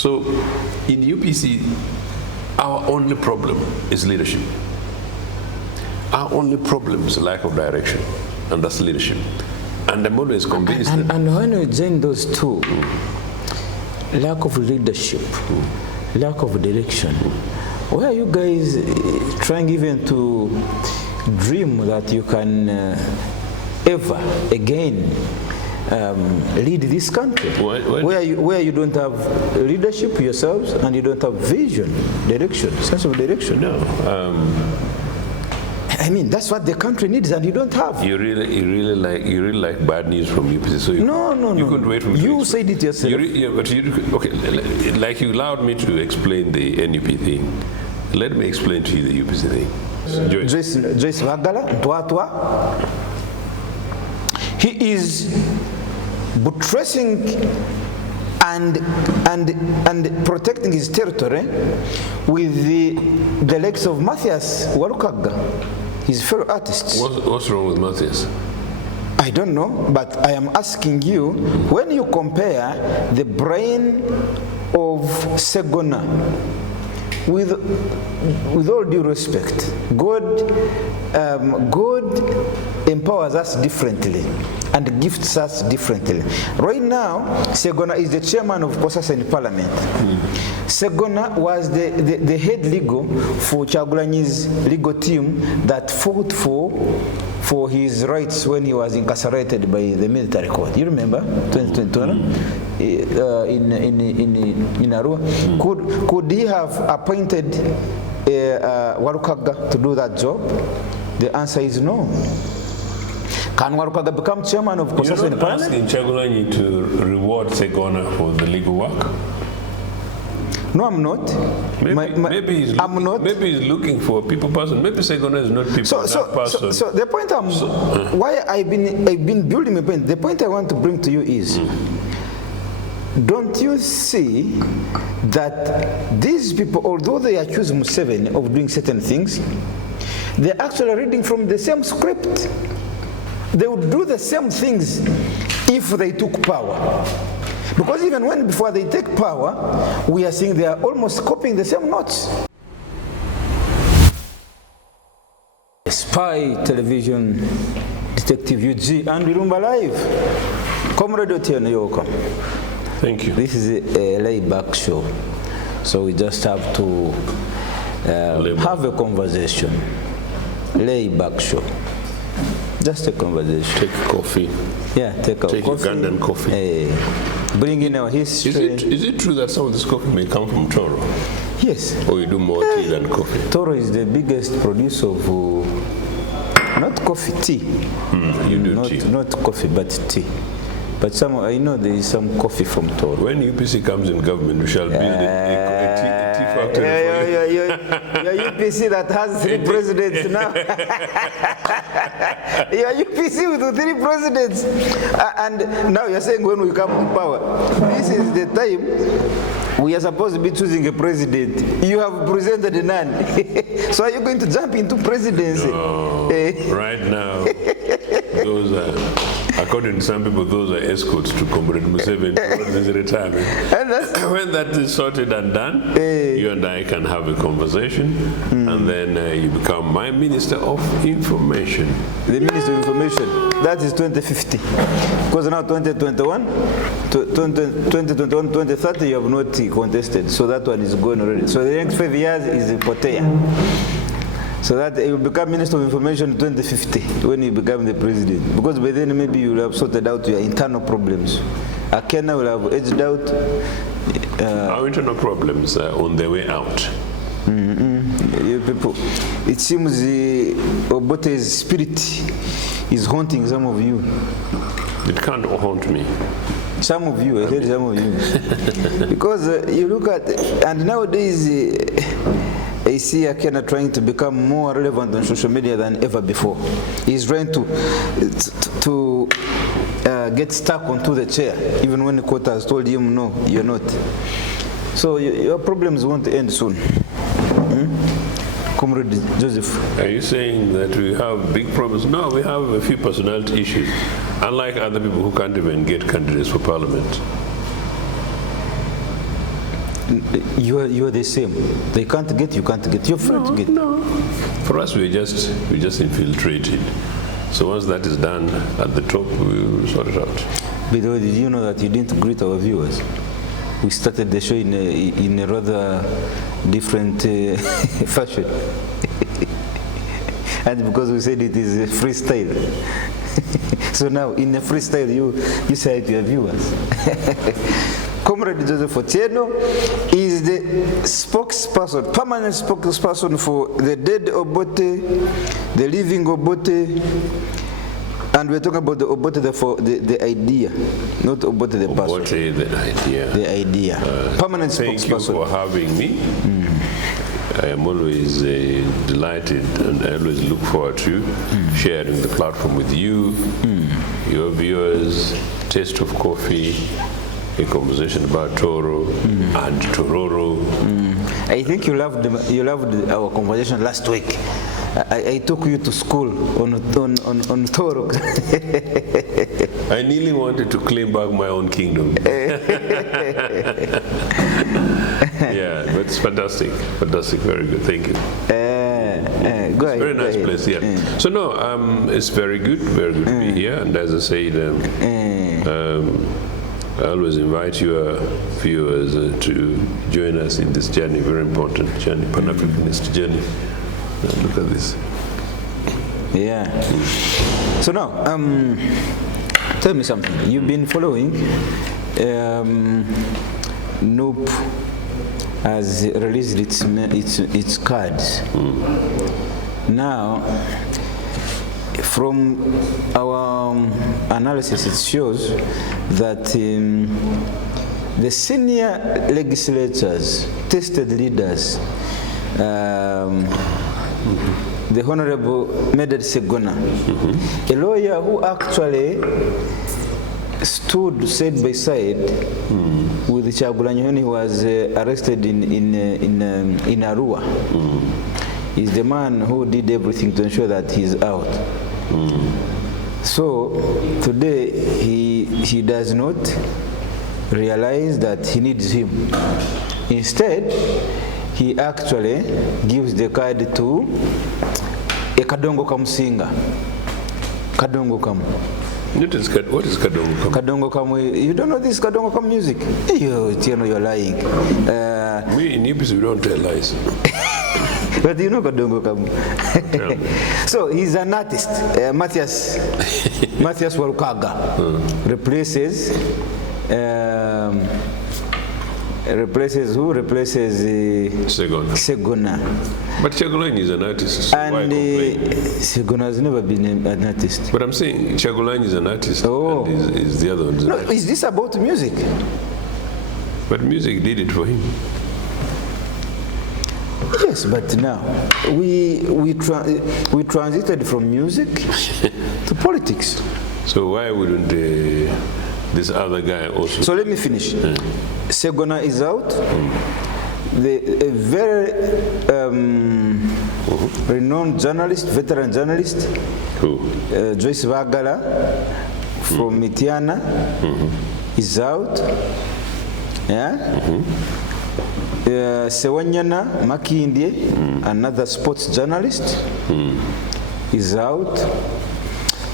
So in UPC, our only problem is leadership. Our only problem is lack of direction, and that's leadership. And I'm always convinced that... And when you join those two, lack of leadership, lack of direction, where are you guys trying even to dream that you can ever again lead this country? Where you don't have leadership yourselves and you don't have vision, direction, sense of direction? No. I mean, that's what the country needs, and you don't have. You really like bad news from UPC. So you couldn't wait for me. You said it yourself. Okay. Like you allowed me to explain the NUP thing. Let me explain to you the UPC thing. Joyce Wagala, Ntwatwa, he is buttressing and protecting his territory with the likes of Matthias Walukaga, his fellow artists. What's wrong with Matthias? I don't know, but I am asking you, when you compare the brain of Segona, with all due respect, God empowers us differently and gifts us differently. Right now, Segona is the chairman of Kosasa in Parliament. Segona was the head legal for Chagulanyi's legal team that fought for his rights when he was incarcerated by the military court. You remember 2021 in Arua? Could he have appointed Walukaga to do that job? The answer is no. Can Walukaga become chairman of Kosasa in Parliament? You're not asking Chagulanyi to reward Segona for the legal work? No, I'm not. Maybe he's looking for a people person. Maybe Segona is not that person. So the point why I've been building my point. The point I want to bring to you is, don't you see that these people, although they accuse Museveni of doing certain things, they're actually reading from the same script. They would do the same things if they took power. Because even before they take power, we are seeing they are almost copying the same notes. Spy television detective UG and Lumba Live. Comrade Ochieno, you're welcome. Thank you. This is a laid-back show, so we just have to have a conversation. Laid-back show. Just a conversation. Take coffee. Yeah, take coffee. Ugandan coffee. Bring in our history. Is it true that some of this coffee may come from Toro? Yes. Or you do more tea than coffee? Toro is the biggest producer of, not coffee, tea. You do tea? Not coffee, but tea. But I know there is some coffee from Toro. When UPC comes in government, we shall build a tea factory. Your UPC that has 3 presidents now. Your UPC with 3 presidents. And now you're saying when we come to power, this is the time we are supposed to be choosing a president. You have presented none. So are you going to jump into presidency? No, right now, those are, according to some people, those are escorts to Comrade Museveni towards his retirement. And when that is sorted and done, you and I can have a conversation, and then you become my Minister of Information. The Minister of Information, that is 2050. Because now 2021, 2030, you have not contested, so that one is going already. So the next 5 years is Potea. So that you will become Minister of Information in 2050 when you become the president. Because by then maybe you will have sorted out your internal problems. Akena will have edged out. Our internal problems are on their way out. You people, it seems Obote's spirit is haunting some of you. It can't haunt me. Some of you, I said some of you. Because you look at, and nowadays, I see Akena trying to become more relevant on social media than ever before. He's trying to get stuck onto the chair, even when the court has told him, no, you're not. So your problems won't end soon. Comrade Joseph. Are you saying that we have big problems? No, we have a few personality issues, unlike other people who can't even get candidates for parliament. you are the same. They can't get, you can't get. You're free to get. No. For us, we just infiltrated. So once that is done at the top, we will sort it out. By the way, did you know that you didn't greet our viewers? We started the show in a rather different fashion. And because we said it is a freestyle. So now, in a freestyle, you say to your viewers. Comrade Joseph Ochieno is the spokesperson, permanent spokesperson for the dead Obote, the living Obote, and we're talking about the Obote for the idea, not Obote the person. Obote, the idea. The idea. Permanent spokesperson. Thank you for having me. I am always delighted, and I always look forward to sharing the platform with you, your viewers, taste of coffee, a conversation about Toro and Tororo. I think you loved our conversation last week. I took you to school on Toro. I nearly wanted to claim back my own kingdom. Yeah, but it's fantastic, very good. Thank you. Go ahead, very nice place, yeah. So no, it's very good to be here. And as I said, I always invite your viewers to join us in this journey, very important journey, Pan-Africanist journey. Look at this. Yeah. So now, tell me something. You've been following Noop has released its cards. Now, from our analysis, it shows that the senior legislators, tested leaders, the Honorable Medad Segona, a lawyer who actually stood side by side with Kyagulanyi when he was arrested in Arua. He's the man who did everything to ensure that he's out. So today he does not realize that he needs him. Instead, he actually gives the card to a Kadongo Kam singer. Kadongo Kam. What is Kadongo Kam? Kadongo Kam, you don't know this Kadongo Kam music? You're lying. We in UPC, we don't tell lies. But you know Kadongo Kam. So he's an artist. Matthias Walukaga replaces who? Replaces Segona. But Kyagulanyi is an artist, so and why complain? Segona has never been an artist. But I'm saying Kyagulanyi is an artist, and is the other one. No, is this about music? But music did it for him. Yes, but now we transited from music to politics. So why wouldn't this other guy also? So let me finish. Segona is out. A very renowned journalist, veteran journalist, Joyce Bagala from Mitiana, is out. Yeah. Sewanyana Makindye, another sports journalist, is out.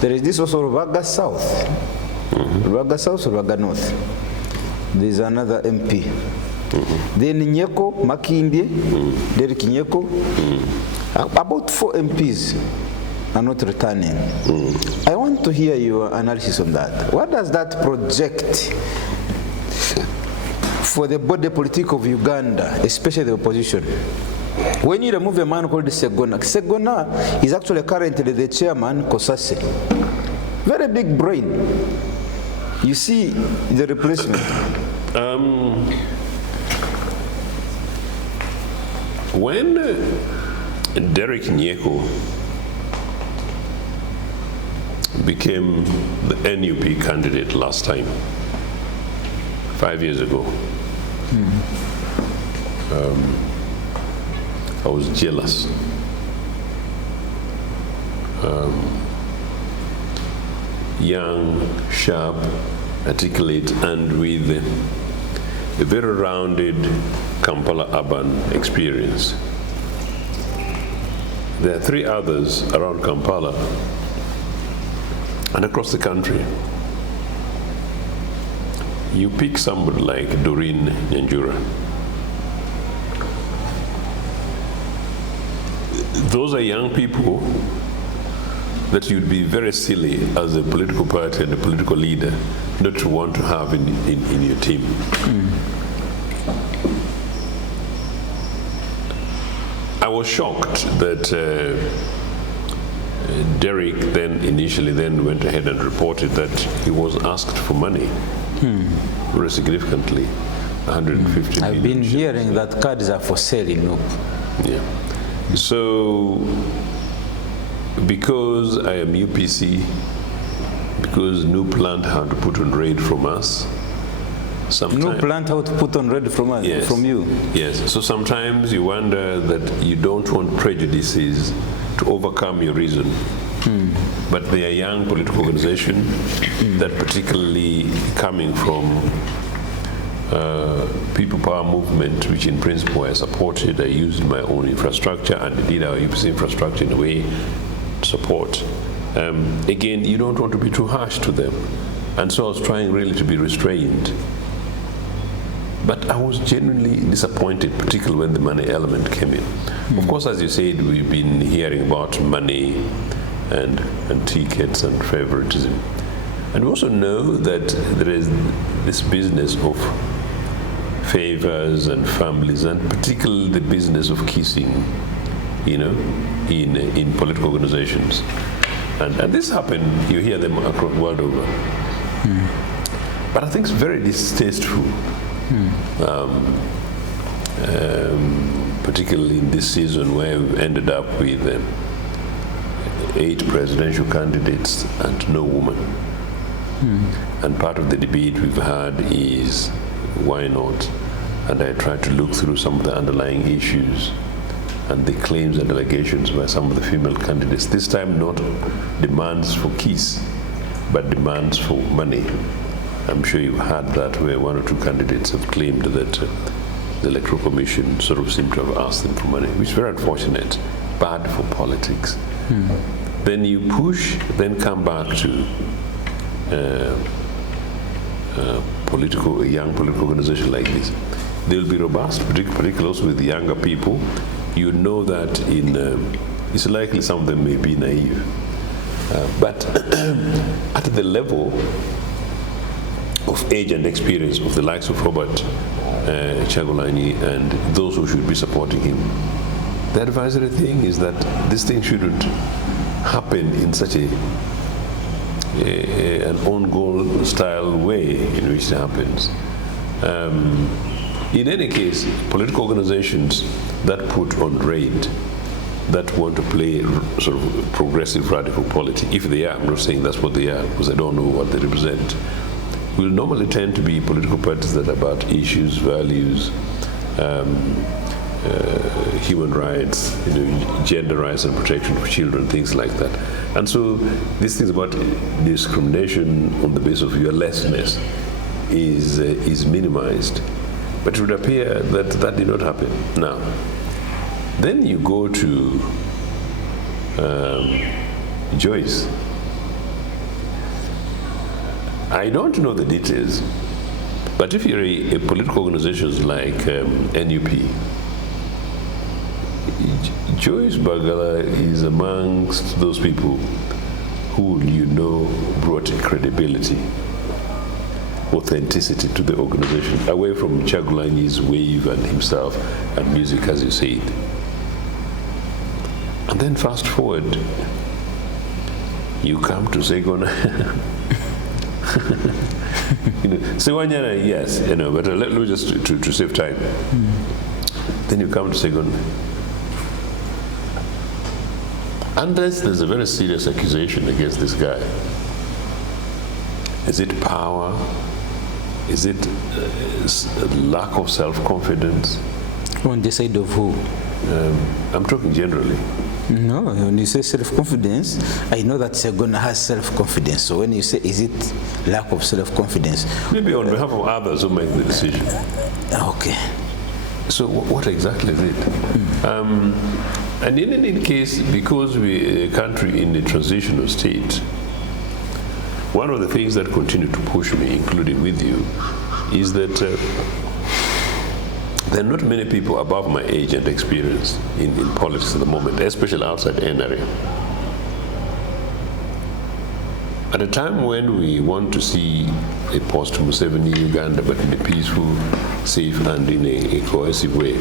There is this also Rubaga South. Rubaga South, Rubaga North. There is another MP. Then Nyeko Makindye, Derek Nyeko. About 4 MPs are not returning. I want to hear your analysis on that. What does that project for the body politic of Uganda, especially the opposition? When you remove a man called Segona, Segona is actually currently the chairman, Kosase. Very big brain. You see the replacement. When Derek Nyeko became the NUP candidate last time, 5 years ago, I was jealous. Young, sharp, articulate, and with a very rounded Kampala urban experience. There are 3 others around Kampala and across the country. You pick somebody like Doreen Nyanjura. Those are young people that you'd be very silly as a political party and a political leader not to want to have in your team. I was shocked that Derek initially went ahead and reported that he was asked for money very significantly, 150 million. I've been hearing that cards are for sale in UP. Yeah. So, because I am UPC, because new plant had to put on raid from us, New plant how to put on raid from us, yes, from you? Yes. So sometimes you wonder that you don't want prejudices to overcome your reason. But they are young political organization that particularly coming from people power movement, which in principle I supported. I used my own infrastructure and indeed our UPC infrastructure in a way to support. Again, you don't want to be too harsh to them. And so I was trying really to be restrained. But I was genuinely disappointed, particularly when the money element came in. Of course, as you said, we've been hearing about money and tickets and favoritism. And we also know that there is this business of favors and families, and particularly the business of kissing, in political organizations. And this happened, you hear them across the world over. But I think it's very distasteful, particularly in this season where we've ended up with 8 presidential candidates and no woman. And part of the debate we've had is why not? And I tried to look through some of the underlying issues and the claims and allegations by some of the female candidates. This time not demands for kiss, but demands for money. I'm sure you've heard that where 1 or 2 candidates have claimed that the Electoral Commission sort of seemed to have asked them for money, which is very unfortunate, bad for politics. Then you push, then come back to a young political organization like this. They'll be robust, particularly also with younger people. You know that it's likely some of them may be naive. But at the level of age and experience of the likes of Robert Chagulanyi and those who should be supporting him, the advisory thing is that this thing shouldn't happen in such an on-goal style way in which it happens. In any case, political organizations that put on raid, that want to play sort of progressive radical politics, if they are, I'm not saying that's what they are because I don't know what they represent, will normally tend to be political parties that are about issues, values, human rights, gender rights and protection for children, things like that. And so these things about discrimination on the basis of your lessness is minimized. But it would appear that that did not happen. Now, then you go to Joyce. I don't know the details, but if you're a political organization like NUP, Joyce Bagala is amongst those people who brought credibility, authenticity to the organization, away from Chagulanyi's wave and himself and music, as you said. And then fast forward, you come to Segona. Sewanyana, yes, but let me just to save time. Then you come to Segona. Unless there's a very serious accusation against this guy, is it power? Is it lack of self-confidence? On the side of who? I'm talking generally. No, when you say self-confidence, I know that Segona has self-confidence. So when you say, is it lack of self-confidence? Maybe on behalf of others who make the decision. Okay. So what exactly is it? And in any case, because we're a country in a transitional state, one of the things that continue to push me, including with you, is that there are not many people above my age and experience in politics at the moment, especially outside NRA. At a time when we want to see a post-Museveni Uganda, but in a peaceful, safe, and in a cohesive way,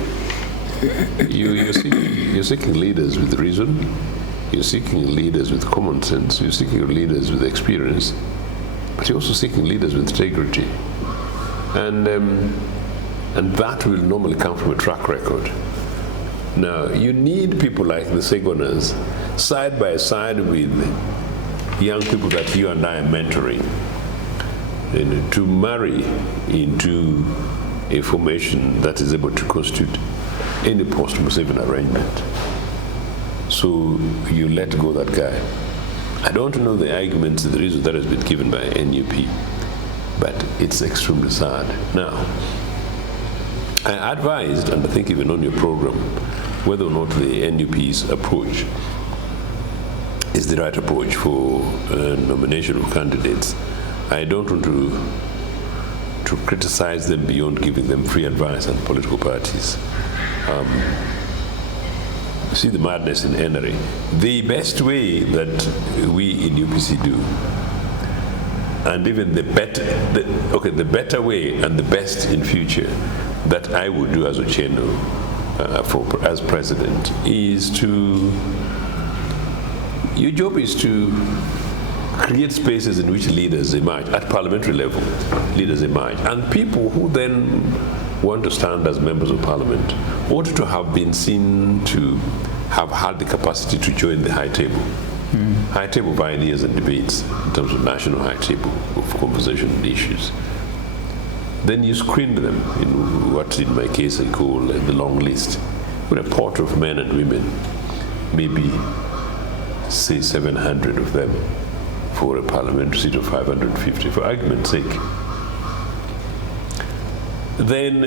you're seeking leaders with reason, you're seeking leaders with common sense, you're seeking leaders with experience, but you're also seeking leaders with integrity. And that will normally come from a track record. Now, you need people like the Segoners side by side with young people that you and I are mentoring, and to marry into a formation that is able to constitute any post-Museveni arrangement. So you let go that guy. I don't know the arguments, the reason that has been given by NUP, but it's extremely sad. Now, I advised, and I think even on your program, whether or not the NUP's approach is the right approach for nomination of candidates. I don't want to criticize them beyond giving them free advice on political parties. See the madness in NRA. The best way that we in UPC do, and even the better way and the best in future that I would do as Ochieno as president is to, your job is to create spaces in which leaders emerge, at parliamentary level, leaders emerge. And people who then want to stand as members of parliament ought to have been seen to have had the capacity to join the high table. High table of ideas and debates in terms of national high table of conversation and issues. Then you screen them in what in my case I call the long list, with a pot of men and women, maybe say 700 of them for a parliamentary seat of 550, for argument's sake. Then,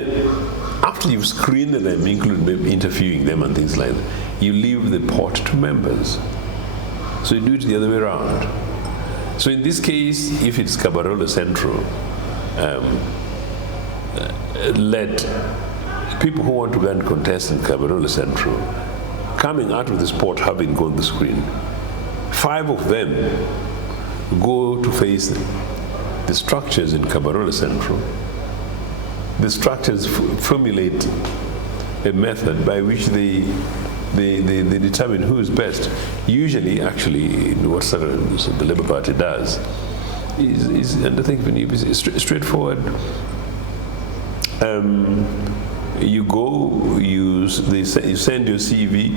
after you've screened them, including them, interviewing them and things like that, you leave the pot to members. So you do it the other way around. So in this case, if it's Kabarola Central, let people who want to go and contest in Kabarola Central, coming out of the sport having gone the screen, 5 of them go to face the structures in Kabarola Central. The structures formulate a method by which they determine who is best. Usually, actually, what the Labour Party does is, and I think when you straightforward. You go, you send your CV,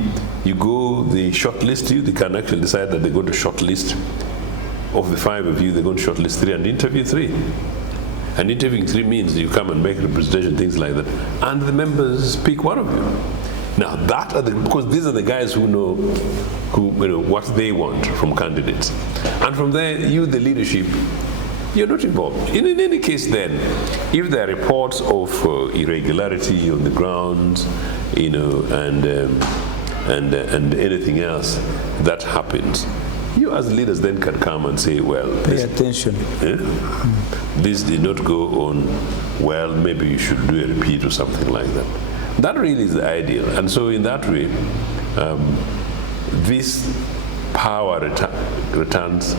you go, they shortlist you, they can actually decide that they're going to shortlist, of the 5 of you, they're going to shortlist 3 and interview 3. And interviewing 3 means you come and make representation, things like that, and the members pick one of you. Now that are because these are the guys who know what they want from candidates. And from there, you, the leadership, you're not involved. In any case then, if there are reports of irregularity on the ground, and anything else that happens, you as leaders then can come and say, well, pay attention. This did not go on well, maybe you should do a repeat or something like that. That really is the ideal. And so in that way, this power returns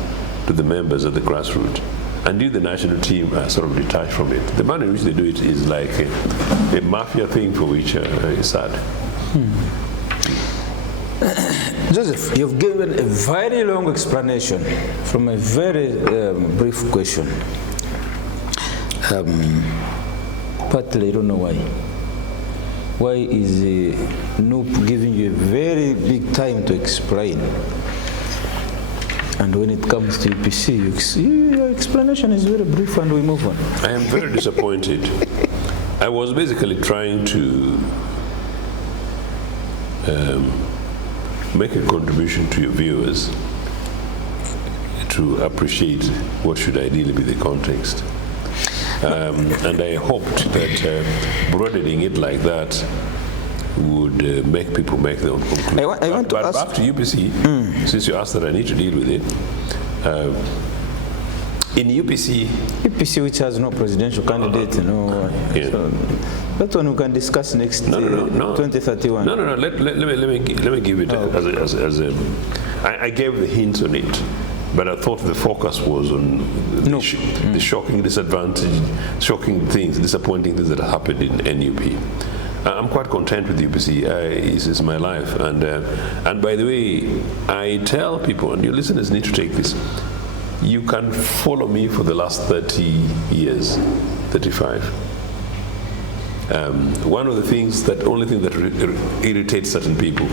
to the members at the grassroots. And you, the national team, are sort of detached from it. The manner in which they do it is like a mafia thing for which is sad. Joseph, you've given a very long explanation from a very brief question. Partly, I don't know why. Why is NUP giving you a very big time to explain? And when it comes to UPC, your explanation is very brief and we move on. I am very disappointed. I was basically trying to make a contribution to your viewers to appreciate what should ideally be the context. And I hoped that broadening it like that would make people make their own conclusion. I want to but ask back to UPC, since you asked that, I need to deal with it. In UPC, which has no presidential candidate, yeah. So that one we can discuss next 2031. No. Let me give it as a. I gave the hints on it, but I thought the focus was on the shocking disadvantage, shocking things, disappointing things that happened in NUP. I'm quite content with UPC. This is my life, and by the way, I tell people, and your listeners need to take this. You can follow me for the last 30 years, 35. One of the things only thing that irritates certain people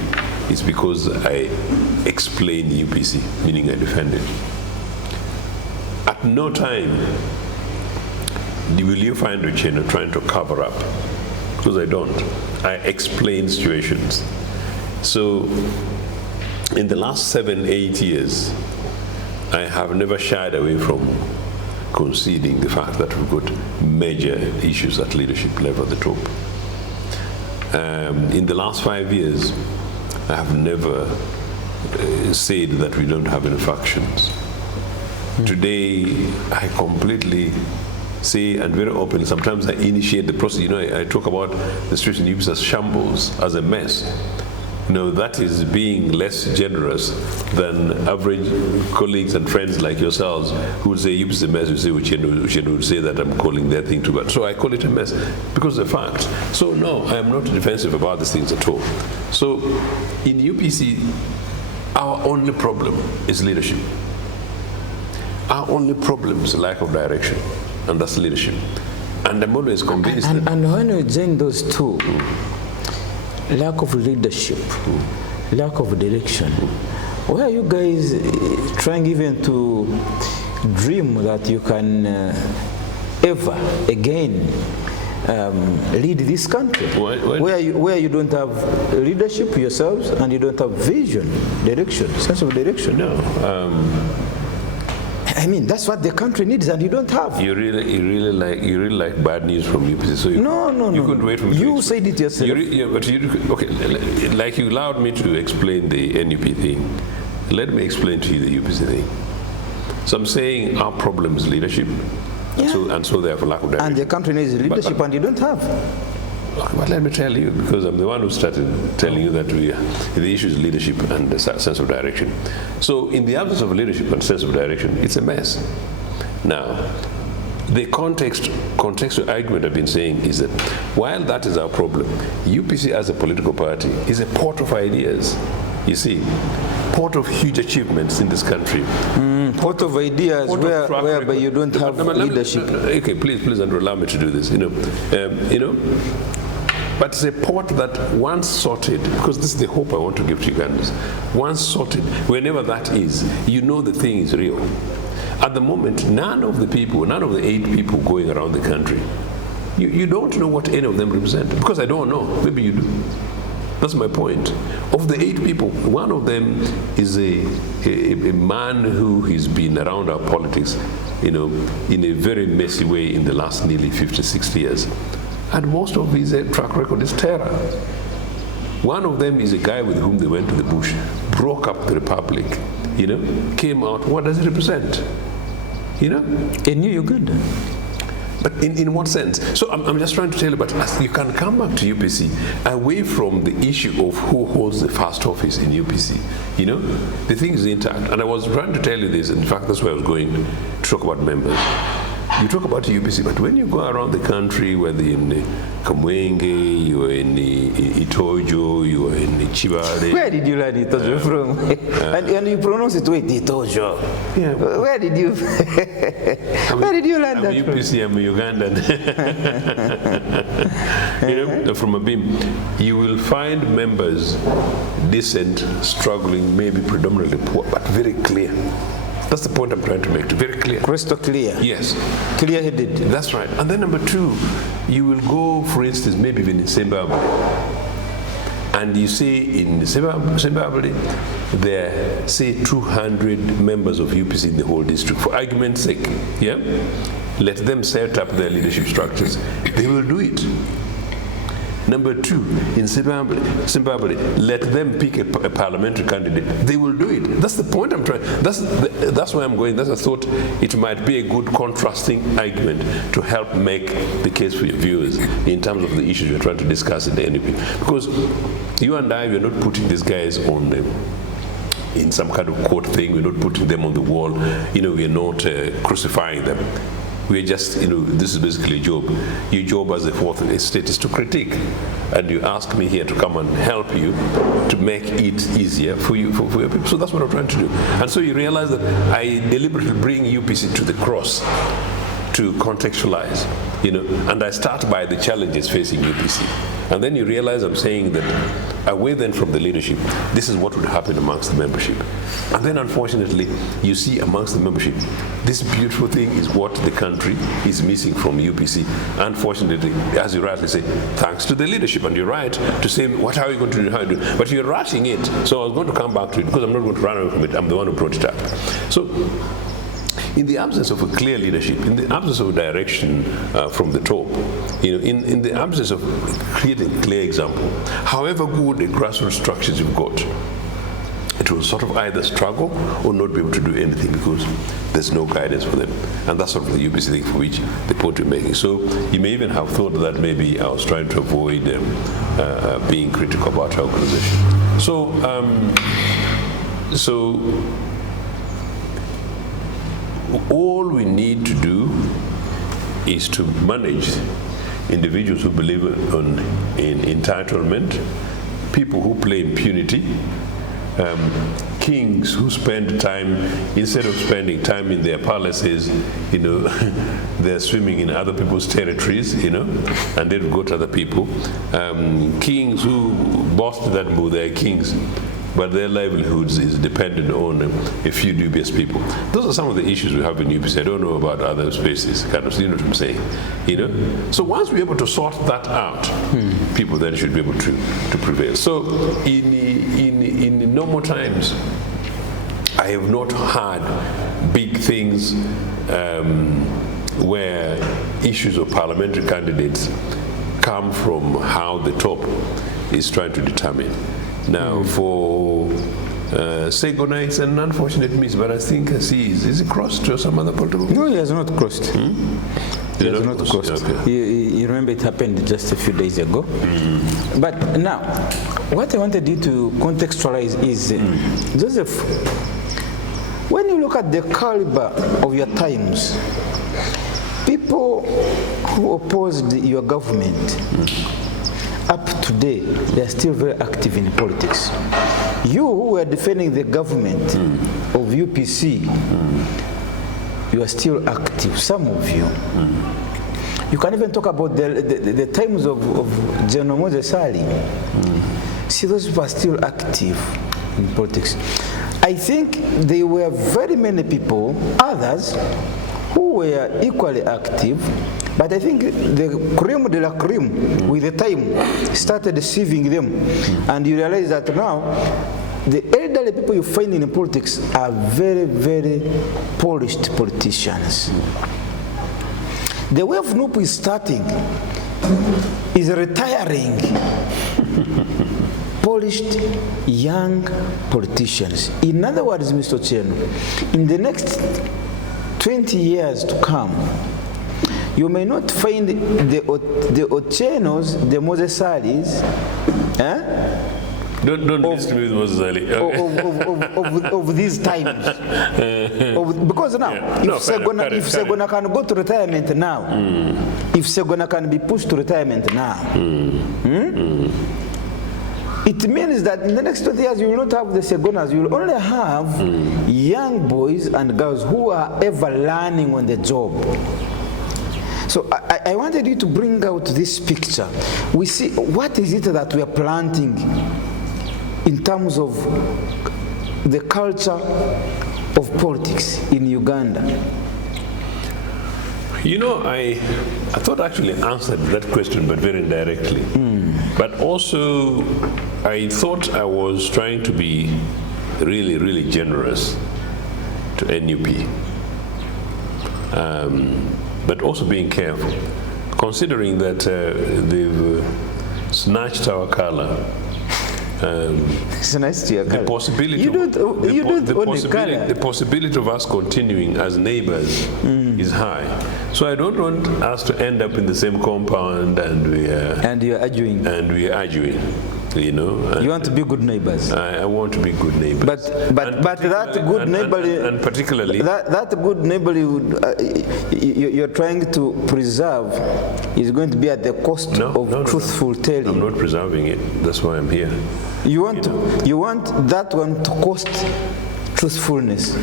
is because I explain UPC, meaning I defend it. At no time will you find Ochieno trying to cover up, because I don't. I explain situations. So in the last 7-8 years, I have never shied away from conceding the fact that we've got major issues at leadership level at the top. In the last 5 years, I have never said that we don't have any factions. Today, I completely say, and very openly, sometimes I initiate the process. I talk about the situation in UPC as shambles, as a mess. That is being less generous than average colleagues and friends like yourselves who would say UPC is a mess. You say Ochieno would say that I'm calling their thing too bad. So I call it a mess because of the fact. So no, I am not defensive about these things at all. So in UPC, our only problem is leadership. Our only problem is lack of direction, and that's leadership. And I'm always convinced. And when you join those two, lack of leadership, lack of direction. Why are you guys trying even to dream that you can ever again lead this country? Where you don't have leadership yourselves and you don't have vision, direction, sense of direction. No. I mean, that's what the country needs, and you don't have. You really like bad news from UPC. So you couldn't wait for me. You said it yourself. Okay. Like you allowed me to explain the NUP thing. Let me explain to you the UPC thing. So I'm saying our problem is leadership, and so therefore lack of direction. And the country needs leadership, and you don't have. But let me tell you, because I'm the one who started telling you that the issue is leadership and the sense of direction. So in the absence of leadership and sense of direction, it's a mess. Now, the contextual argument I've been saying is that while that is our problem, UPC as a political party is a port of ideas. You see, port of huge achievements in this country. Port of ideas whereby you don't have leadership. Okay, please allow me to do this. But it's a port that once sorted, because this is the hope I want to give to Ugandans, once sorted, whenever that is, the thing is real. At the moment, none of the 8 people going around the country, you don't know what any of them represent, because I don't know. Maybe you do. That's my point. Of the 8 people, one of them is a man who has been around our politics, in a very messy way in the last nearly 50, 60 years. And most of his track record is terror. One of them is a guy with whom they went to the bush, broke up the republic, came out. What does it represent? A new Uganda. But in what sense? So I'm just trying to tell you, but you can come back to UPC away from the issue of who holds the first office in UPC. The thing is intact. And I was trying to tell you this. In fact, that's where I was going to talk about members. You talk about UPC, but when you go around the country, whether in Kamwenge, you are in Itojo, you are in Chibale. Where did you learn Itojo from? And you pronounce it with Itojo. Yeah. Where did you? Where did you learn that from? UPC, I'm a Ugandan. From a beam, you will find members decent, struggling, maybe predominantly poor, but very clear. That's the point I'm trying to make. Very clear. Crystal clear. Yes. Clear-headed. That's right. And then number 2, you will go, for instance, maybe even in Zimbabwe. And you see in Zimbabwe, there are, say, 200 members of UPC in the whole district, for argument's sake. Yeah? let them set up their leadership structures. They will do it. Number two, in Zimbabwe, let them pick a parliamentary candidate. They will do it. That's the point I'm trying. That's why I'm going. That's I thought it might be a good contrasting argument to help make the case for your viewers in terms of the issues we're trying to discuss in the NUP. Because you and I, we're not putting these guys on in some kind of court thing. We're not putting them on the wall. We're not crucifying them. We're just, this is basically a job. Your job as a fourth estate is to critique. And you ask me here to come and help you to make it easier for you, for your people. So that's what I'm trying to do. And so you realize that I deliberately bring UPC to the cross to contextualize, and I start by the challenges facing UPC. And then you realize I'm saying that away then from the leadership, this is what would happen amongst the membership. And then unfortunately, you see amongst the membership, this beautiful thing is what the country is missing from UPC. Unfortunately, as you rightly say, thanks to the leadership, and you're right to say, what are you going to do, how do you do? But you're rushing it. So I was going to come back to it because I'm not going to run away from it. I'm the one who brought it up. So in the absence of a clear leadership, in the absence of a direction from the top, in the absence of creating a clear example, however good the grassroots structures you've got, it will sort of either struggle or not be able to do anything because there's no guidance for them. And that's sort of the UPC thing for which the point we're making. So you may even have thought that maybe I was trying to avoid being critical about our organization. So all we need to do is to manage individuals who believe in entitlement, people who play impunity, kings who spend time, instead of spending time in their palaces, they're swimming in other people's territories, and then go to other people. Kings who boast that they're kings, but their livelihoods is dependent on a few dubious people. Those are some of the issues we have in UPC. I don't know about other spaces, you know what I'm saying? So once we're able to sort that out, people then should be able to prevail. So in normal times, I have not had big things where issues of parliamentary candidates come from how the top is trying to determine. Now, for Segona, it's an unfortunate miss, but I think is it crossed to some other political? No, he has not crossed. He has not crossed. Okay. You remember it happened just a few days ago. But now, what I wanted you to contextualize is, Joseph, when you look at the caliber of your times, people who opposed your government, up to today, they are still very active in politics. You who were defending the government of UPC, you are still active, some of you. You can even talk about the times of General Museveni. See, those people are still active in politics. I think there were very many people, others, who were equally active, but I think the creme de la creme, with the time, started deceiving them. And you realize that now, the elderly people you find in politics are very, very polished politicians. The way of NUP is starting is retiring polished young politicians. In other words, Mr. Ochieno, in the next 20 years to come, you may not find the Ochienos, the Mosesalis, Don't listen to Mosesali. of these times. Because now, if Segona can go to retirement now, if Segona can be pushed to retirement now, it means that in the next 20 years you will not have the Segonas, you will only have young boys and girls who are ever learning on the job. So I wanted you to bring out this picture. We see, what is it that we are planting in terms of the culture of politics in Uganda? I thought I actually answered that question, but very indirectly. But also, I thought I was trying to be really, really generous to NUP. but also being careful, considering that they've snatched our color. It's nice to The possibility, the possibility of us continuing as neighbors is high. So I don't want us to end up in the same compound and you're arguing. And we are arguing. You know, you want to be good neighbors. I want to be good neighbors. But that good neighborly, and particularly that good neighborly you're trying to preserve is going to be at the cost of truthful telling. I'm not preserving it. That's why I'm here. You want that one to cost truthfulness.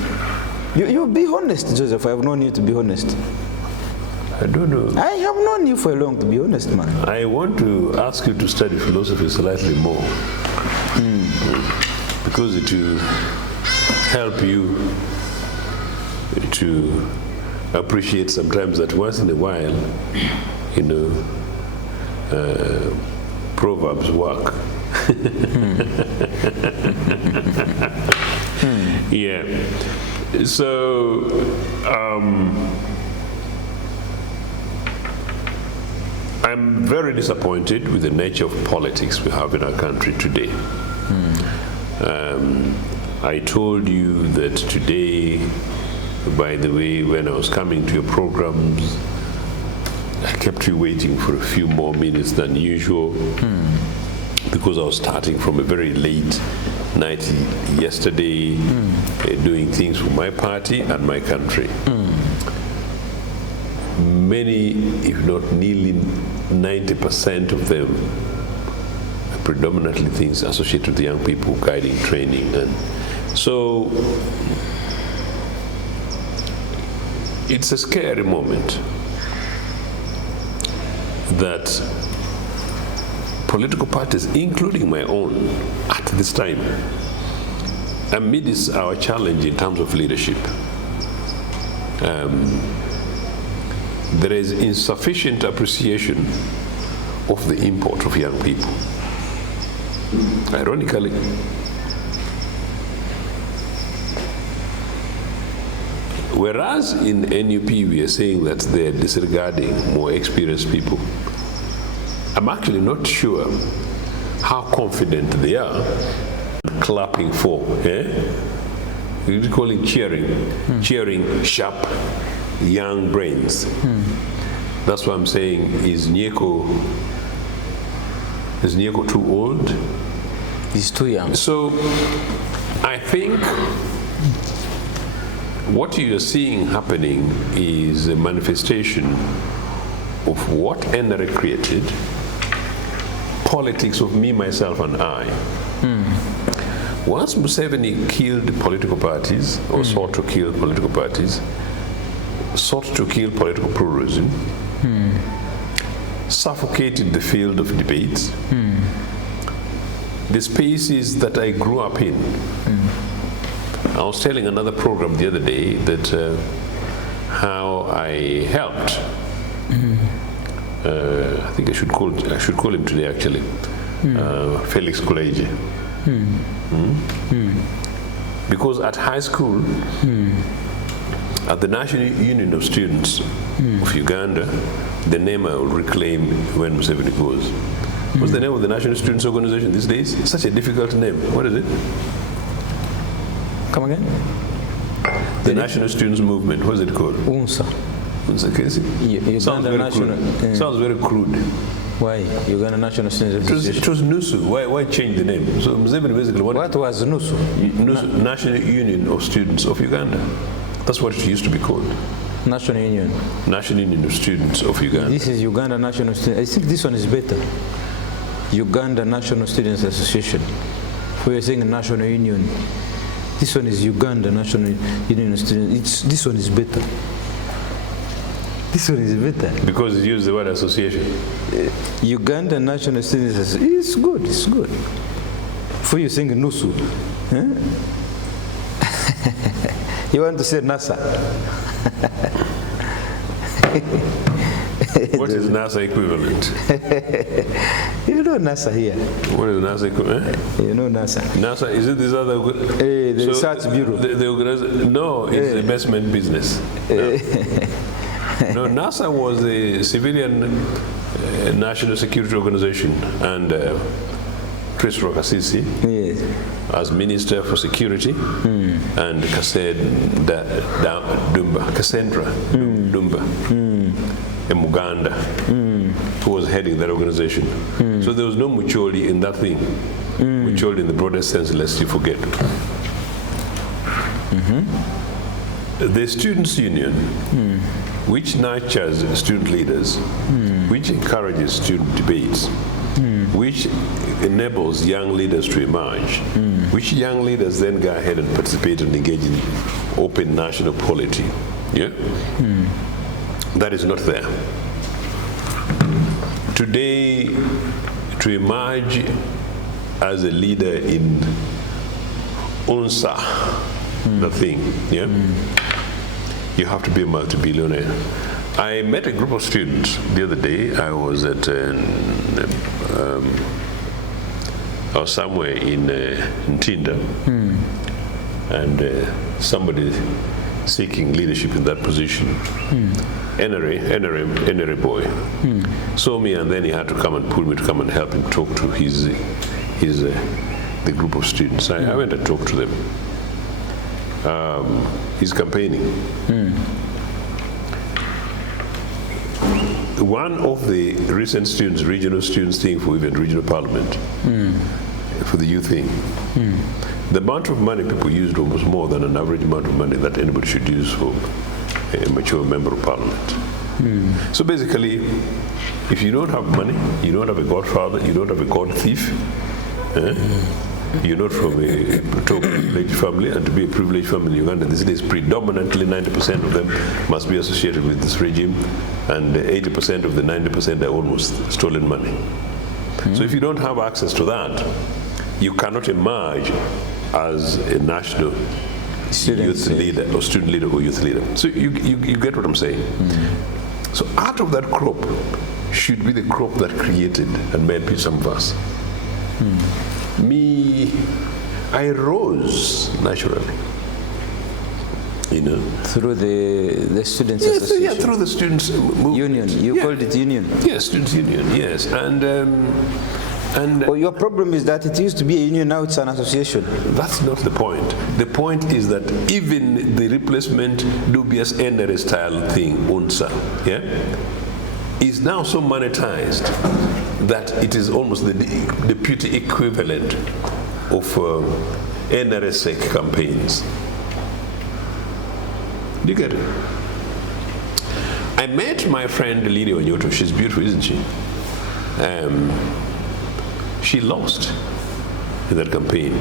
You be honest, Joseph. I have known you to be honest. I don't know. I have known you for a long, to be honest, man. I want to ask you to study philosophy slightly more. Because it will help you to appreciate sometimes that once in a while, you know, proverbs work. Yeah. So, I'm very disappointed with the nature of politics we have in our country today. I told you that today, by the way, when I was coming to your programs, I kept you waiting for a few more minutes than usual because I was starting from a very late night yesterday, doing things for my party and my country. Many, if not nearly 90% of them, are predominantly things associated with young people, guiding, training, and so it's a scary moment that political parties, including my own, at this time, amidst our challenge in terms of leadership, there is insufficient appreciation of the import of young people. Ironically, whereas in NUP we are saying that they are disregarding more experienced people, I'm actually not sure how confident they are clapping for. We call it cheering, cheering sharp young brains. That's what I'm saying. Is Nyeko too old? He's too young. So I think what you're seeing happening is a manifestation of what NRA created, politics of me, myself, and I. Once Museveni killed political parties, or sought to kill political parties, sought to kill political pluralism, suffocated the field of debates, the spaces that I grew up in. I was telling another program the other day that how I helped. I think I should call him today actually. Felix Kuleje. Because at high school, at the National Union of Students of Uganda, the name I will reclaim when Museveni goes. What's the name of the National Students Organization these days? It's such a difficult name. What is it? Come again? The National Students Movement. What is it called? UNSA. UNSA, sounds very crude. Sounds very crude. Why? Uganda National Students Association. It was NUSU. Why change the name? So Museveni basically wanted... What was NUSU? National Union of Students of Uganda. That's what it used to be called. National Union. National Union of Students of Uganda. This is Uganda National Students. I think this one is better. Uganda National Students Association. We are saying National Union. This one is Uganda National Union of Students. This one is better. This one is better. Because it uses the word association. Uganda National Students Association. It's good, it's good. For you saying NUSU. Huh? You want to say NASA? What is NASA equivalent? You know NASA here. What is NASA equivalent? You know NASA. NASA, is it this other? The research bureau. The no, it's investment business. No. No, NASA was a civilian national security organization, and Chris Rokasisi as Minister for Security, and Cassandra Dumba in Uganda, who was heading that organization. So there was no Mucholi in that thing. Mucholi in the broadest sense, lest you forget. The Students' Union, which nurtures student leaders, which encourages student debates, which enables young leaders to emerge, which young leaders then go ahead and participate and engage in open national polity. Yeah? That is not there. Today, to emerge as a leader in UNSA, the thing, yeah? You have to be a multi-billionaire. I met a group of students the other day. I was at somewhere in Tinda, and somebody seeking leadership in that position, NRA boy, saw me, and then he had to come and pull me to come and help him talk to the group of students. I went and talked to them. He's campaigning. One of the recent students, regional students thing for even regional parliament, for the youth thing, the amount of money people used was more than an average amount of money that anybody should use for a mature member of parliament. So basically, if you don't have money, you don't have a godfather, you don't have a god thief, you're not from a privileged family, and to be a privileged family in Uganda these days, predominantly 90% of them must be associated with this regime, and 80% of the 90% are almost stolen money. So if you don't have access to that, you cannot emerge as a national youth leader or student leader or youth leader. So you get what I'm saying? So out of that crop should be the crop that created and made some of us. Me, I rose naturally, you know. Through the students' association? Yeah, through the students' movement. Union, you called it union? Yes, students' union, yes. And well, your problem is that it used to be a union, now it's an association. That's not the point. The point is that even the replacement dubious NRA style thing, UNSA, yeah, is now so monetized that it is almost the deputy equivalent of NRSEC campaigns. Do you get it? I met my friend Lydia Onyoto. She's beautiful, isn't she? She lost in that campaign.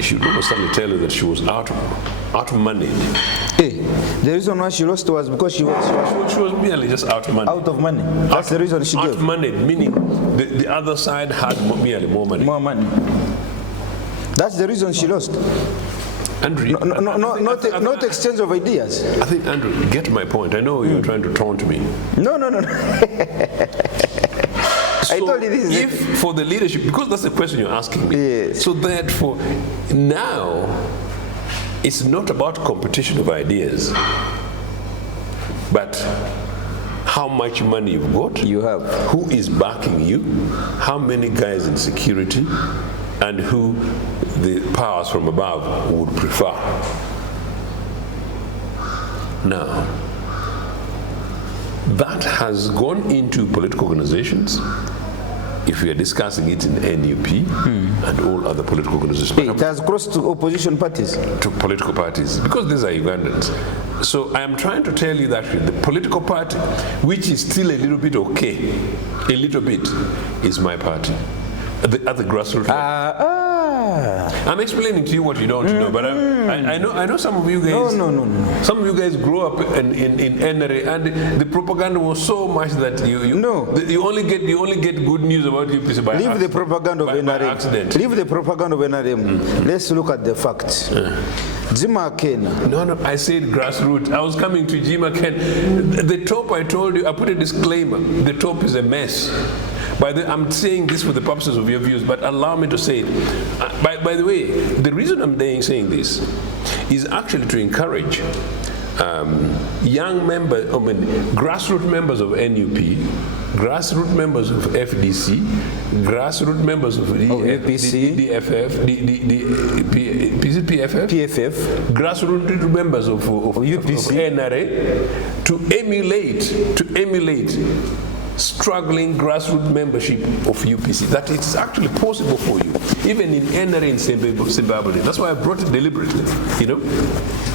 She would almost suddenly tell you that she was out of money. Hey, the reason why she lost was because she was merely just out of money. Out of money. That's the reason she gave. Out of money, meaning the other side had merely more money. More money. That's the reason she lost. Andrew, not exchange of ideas. I think, Andrew, get my point. I know you're trying to taunt me. No. So I told you this. If for the leadership, because that's the question you're asking me. Yes. So therefore, now it's not about competition of ideas, but how much money you've got, you have, who is backing you, how many guys in security, and who the powers from above would prefer. Now, that has gone into political organizations. If we are discussing it in NUP and all other political organizations. It has crossed to opposition parties. To political parties, because these are Ugandans. So I am trying to tell you that the political party, which is still a little bit okay, a little bit, is my party. At the grassroots level. I'm explaining to you what you don't know, but I know some of you guys. No. Some of you guys grew up in NRA, and the propaganda was so much that you only get good news about UPC by Leave the propaganda of NRM. Leave the propaganda of NRM. Let's look at the facts. Direction-Akena. No, I said grassroots. I was coming to Direction-Akena. The top, I told you, I put a disclaimer. The top is a mess. I'm saying this for the purposes of your views, but allow me to say it. By the way, the reason I'm saying this is actually to encourage young members, grassroots members of NUP, grassroots members of FDC, grassroots members of UPC, DFF, PFF, grassroots members of UPC, of NRA, to emulate struggling grassroots membership of UPC. That it's actually possible for you, even in NRA in Zimbabwe. That's why I brought it deliberately,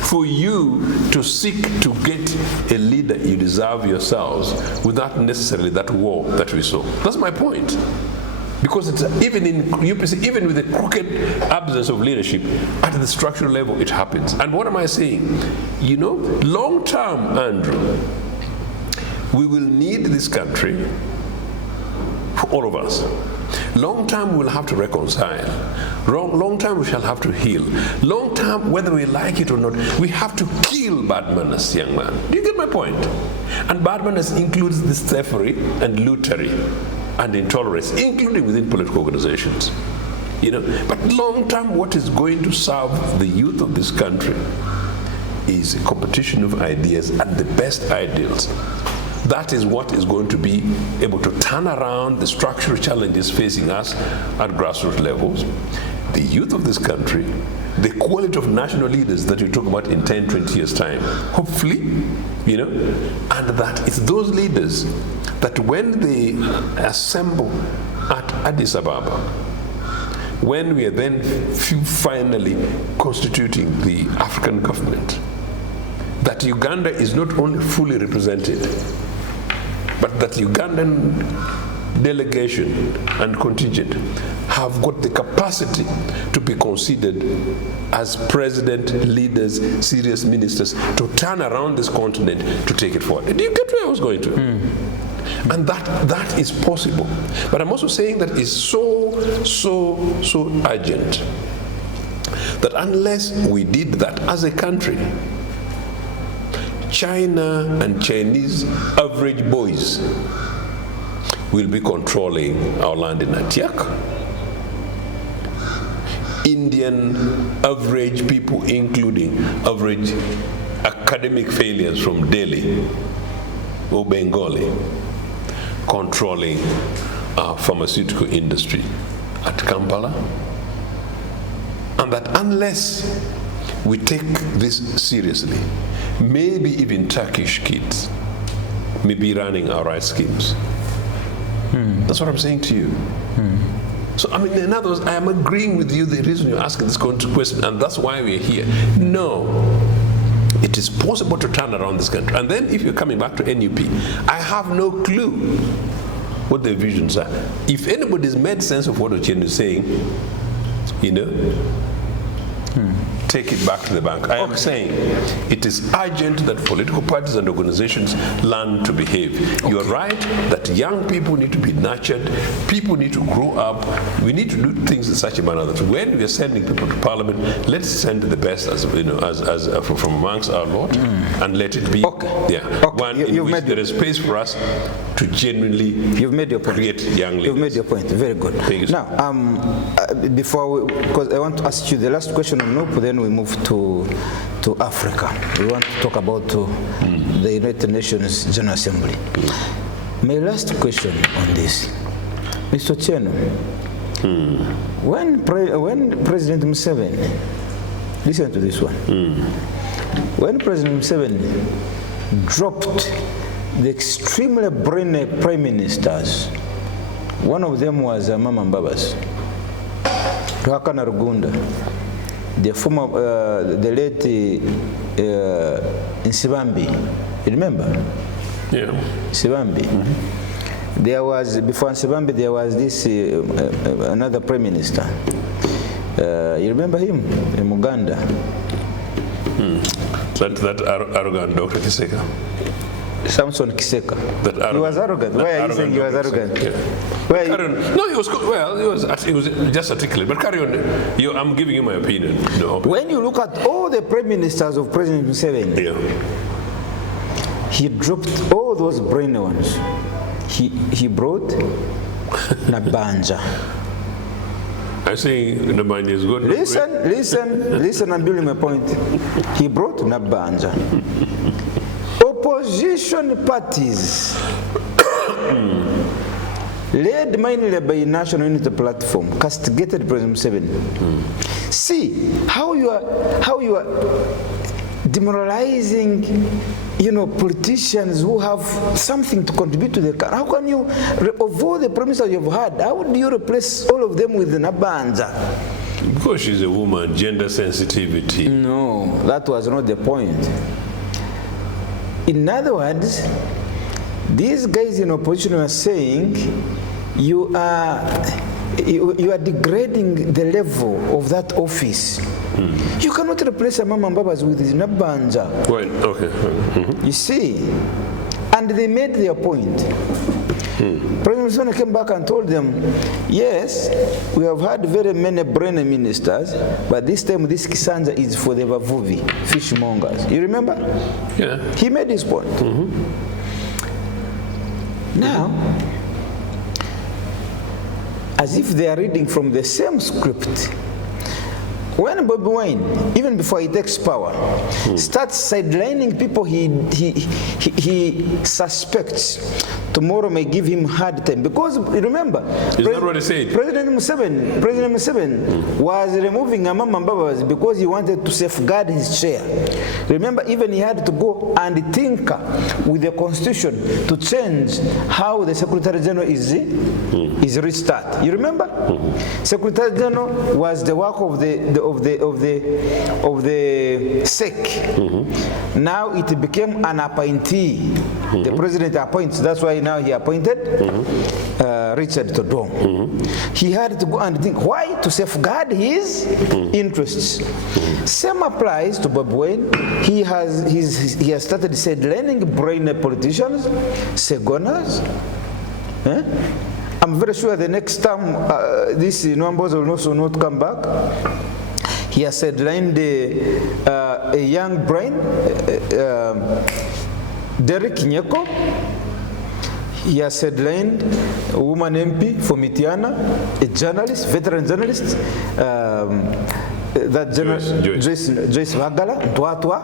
for you to seek to get a leader you deserve yourselves without necessarily that war that we saw. That's my point. Because it's even in UPC, even with the crooked absence of leadership, at the structural level, it happens. And what am I saying? Long term, Andrew, we will need this country, for all of us. Long term, we'll have to reconcile. Long term, we shall have to heal. Long term, whether we like it or not, we have to kill bad manners, young man. Do you get my point? And bad manners includes this thievery and lootery and intolerance, including within political organizations. But long term, what is going to serve the youth of this country is a competition of ideas and the best ideals. That is what is going to be able to turn around the structural challenges facing us at grassroots levels. The youth of this country, the quality of national leaders that you talk about in 10, 20 years' time, hopefully, and that it's those leaders that when they assemble at Addis Ababa, when we are then finally constituting the African government, that Uganda is not only fully represented, but that Ugandan delegation and contingent have got the capacity to be considered as president, leaders, serious ministers, to turn around this continent to take it forward. Do you get where I was going to? And that is possible. But I'm also saying that is so urgent that unless we did that as a country, China and Chinese average boys will be controlling our land in Atiak. Indian average people, including average academic failures from Delhi or Bengali, controlling our pharmaceutical industry at Kampala. And that unless we take this seriously, maybe even Turkish kids may be running our rights schemes. That's what I'm saying to you. So, in other words, I am agreeing with you the reason you're asking this question, and that's why we're here. No, it is possible to turn around this country. And then if you're coming back to NUP, I have no clue what their visions are. If anybody's made sense of what Ochieno is saying, take it back to the bank. I am saying it is urgent that political parties and organizations learn to behave. You are right that young people need to be nurtured, people need to grow up, we need to do things in such a manner that when we are sending people to parliament, let's send the best as from amongst our lot, and let it be one in which there is space for us to genuinely create young leaders. You've made your point. Very good. Now, because I want to ask you the last question on NUP, then we move to Africa. We want to talk about the United Nations General Assembly. My last question on this, Mr. Ochieno, when President Museveni, listen to this one, when President Museveni dropped the extremely brilliant prime ministers, one of them was Mama Mbabas, Ruhakana Rugunda, the former, the late Nsibambi, you remember? Yeah. Nsibambi. There was, before Nsibambi, there was this, another prime minister. You remember him in Uganda? That arrogant Dr. Kiseka? Samson Kiseka. He was arrogant. Why are you saying he was arrogant? Yeah. No, he was just articulate. But carry on. I'm giving you my opinion. No. When you look at all the prime ministers of President Museveni, he dropped all those brain ones. He brought Nabanja. I say Nabanja is good. Listen, I'm building my point. He brought Nabanja. opposition parties led mainly by National Unity Platform castigated President Museveni. See how you are demoralizing, politicians who have something to contribute to the country. How can you, of all the promises you've had, how do you replace all of them with Nabanja? Because she's a woman, gender sensitivity. No, that was not the point. In other words, these guys in opposition were saying you are degrading the level of that office. You cannot replace a Mama Mbabas with Nabanja. Well, okay. You see, and they made their point. President Museveni came back and told them, yes, we have had very many brain ministers, but this time this Kisanja is for the Vavuvi, fishmongers. You remember? Yeah. He made his point. Now, as if they are reading from the same script, when Bobi Wine, even before he takes power, starts sidelining people he suspects tomorrow may give him hard time. Because remember, President Museveni was removing Amama Mbabas because he wanted to safeguard his chair. Remember, even he had to go and tinker with the constitution to change how the Secretary General is restart. You remember? Secretary General was the work of the SEC. Now it became an appointee. The president appoints. That's why now he appointed Richard Todom. He had to go and think why to safeguard his interests. Same applies to Bobi Wine. He has started sidelining brain politicians, Segonas. I'm very sure the next time these numbers will also not come back. He has sidelined a young brain, Derek Nyeko. He has sidelined a woman MP for Mitiana, a journalist, veteran journalist, Joyce Vagala, Tuatua.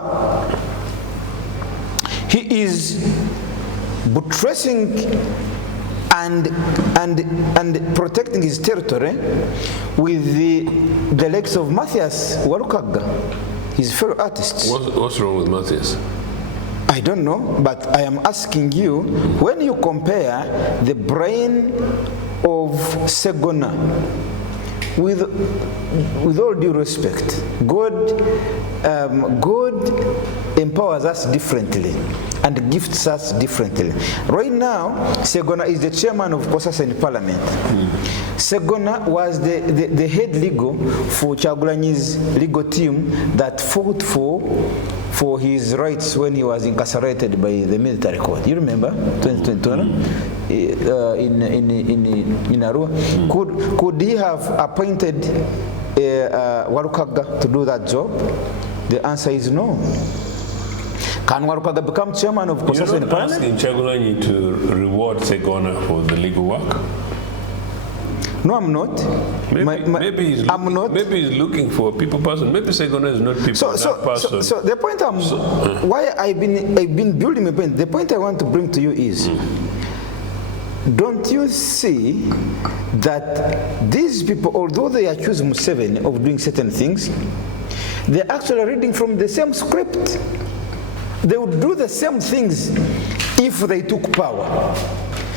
He is buttressing and protecting his territory with the legs of Matthias Walukaga, his fellow artists. What's wrong with Matthias? I don't know, but I am asking you, when you compare the brain of Segona, with all due respect, God empowers us differently and gifts us differently. Right now, Segona is the chairman of Kosasa in Parliament. Segona was the head legal for Chagulanyi's legal team that fought for his rights when he was incarcerated by the military court. You remember, 2021, in Arua? Could he have appointed Walukaga to do that job? The answer is no. Can Walukaga become chairman of Kosasa in Parliament? You're not asking Chagulanyi to reward Segona for the legal work? No, I'm not. Maybe he's looking for a people person. Maybe Segona is not people person. So the point why I've been building my point. The point I want to bring to you is, don't you see that these people, although they accuse Museveni of doing certain things, they're actually reading from the same script. They would do the same things if they took power.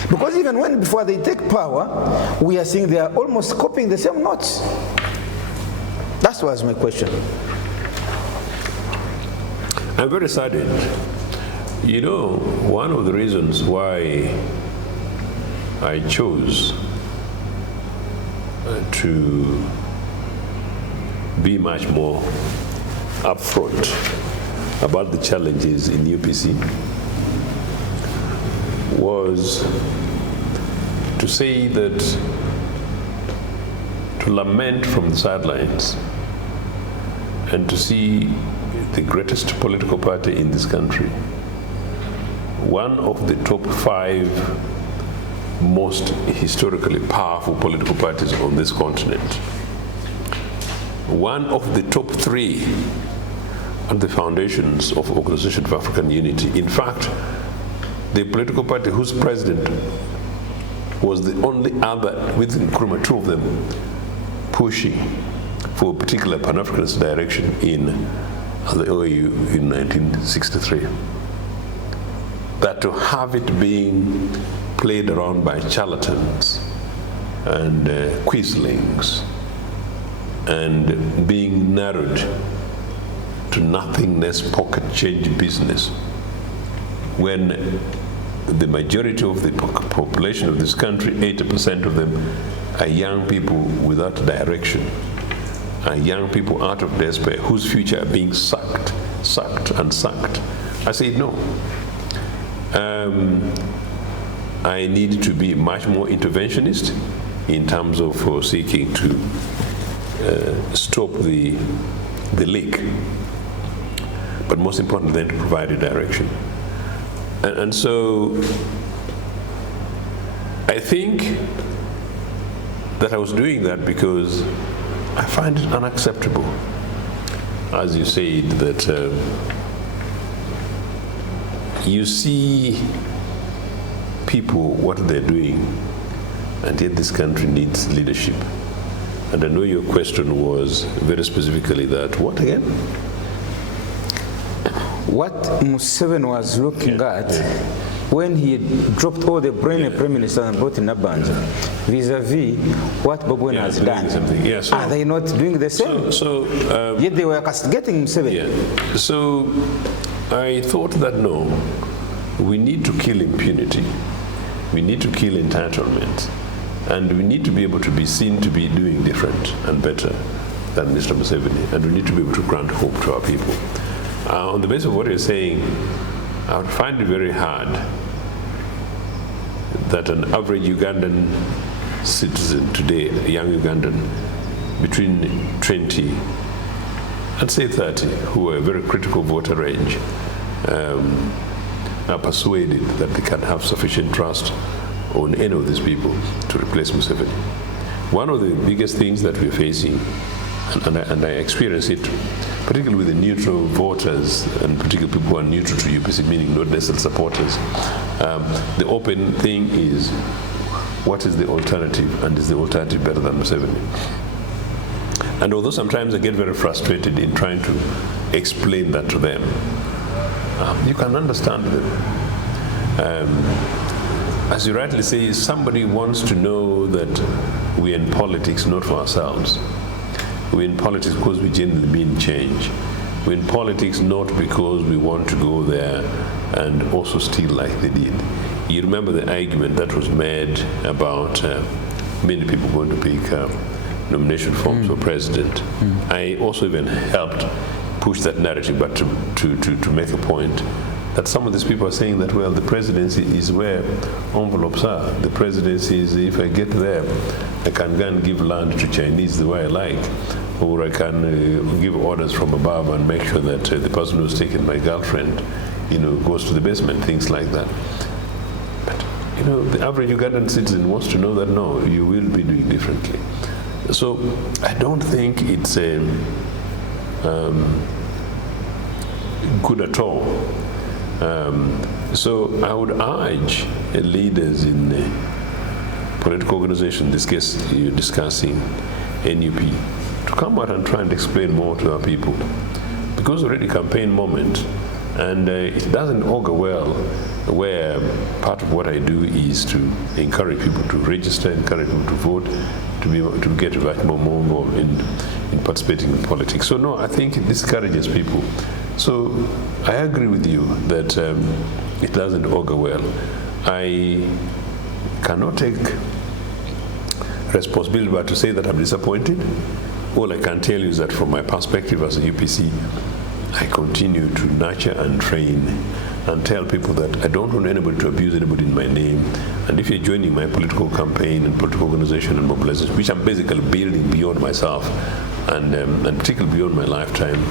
Because even before they take power, we are seeing they are almost copying the same notes. That was my question. I'm very saddened. You know, one of the reasons why I chose to be much more upfront about the challenges in UPC was to say that, to lament from the sidelines and to see the greatest political party in this country, one of the top 5 most historically powerful political parties on this continent, one of the top 3 and the foundations of Organization for African Unity. In fact, the political party whose president was the only other, with Nkrumah, two of them, pushing for a particular Pan-Africanist direction in the OAU in 1963. That to have it being played around by charlatans and quislings and being narrowed to nothingness, pocket change business, when the majority of the population of this country, 80% of them, are young people without direction, are young people out of despair, whose future are being sucked. I said, no. I need to be much more interventionist in terms of seeking to stop the leak, but most importantly, then to provide a direction. And so I think that I was doing that because I find it unacceptable, as you said, that you see people, what they're doing, and yet this country needs leadership. And I know your question was very specifically that, what again? What Museveni was looking at when he dropped all the brain Prime Minister and brought in Nabanja, vis-a-vis what Bobi has done. Are they not doing the same? Yet they were castigating Museveni. Yeah. So I thought that no, we need to kill impunity. We need to kill entitlement. And we need to be able to be seen to be doing different and better than Mr. Museveni. And we need to be able to grant hope to our people. On the basis of what you're saying, I would find it very hard that an average Ugandan citizen today, a young Ugandan, between 20 and say 30, who are a very critical voter age, are persuaded that they can have sufficient trust on any of these people to replace Museveni. One of the biggest things that we're facing, and I experience it, particularly with the neutral voters, and particularly people who are neutral to UPC, meaning not necessarily supporters, the open thing is, what is the alternative, and is the alternative better than Museveni? And although sometimes I get very frustrated in trying to explain that to them, you can understand them. As you rightly say, somebody wants to know that we're in politics not for ourselves. We're in politics because we genuinely mean change. We're in politics not because we want to go there and also steal like they did. You remember the argument that was made about many people going to pick nomination forms for president. I also even helped push that narrative, but to make a point that some of these people are saying that, well, the presidency is where envelopes are. The presidency is, if I get there, I can go and give land to Chinese the way I like, or I can give orders from above and make sure that the person who's taken my girlfriend, goes to the basement, things like that. But, the average Ugandan citizen wants to know that, no, you will be doing differently. So I don't think it's good at all. So I would urge leaders in political organization, in this case you're discussing NUP, to come out and try and explain more to our people. Because already campaign moment, and it doesn't augur well where part of what I do is to encourage people to register, encourage people to vote, to get more involved in participating in politics. So no, I think it discourages people. So I agree with you that it doesn't augur well. I cannot take responsibility but to say that I'm disappointed. All I can tell you is that from my perspective as a UPC, I continue to nurture and train and tell people that I don't want anybody to abuse anybody in my name. And if you're joining my political campaign and political organization and mobilization, which I'm basically building beyond myself and particularly beyond my lifetime,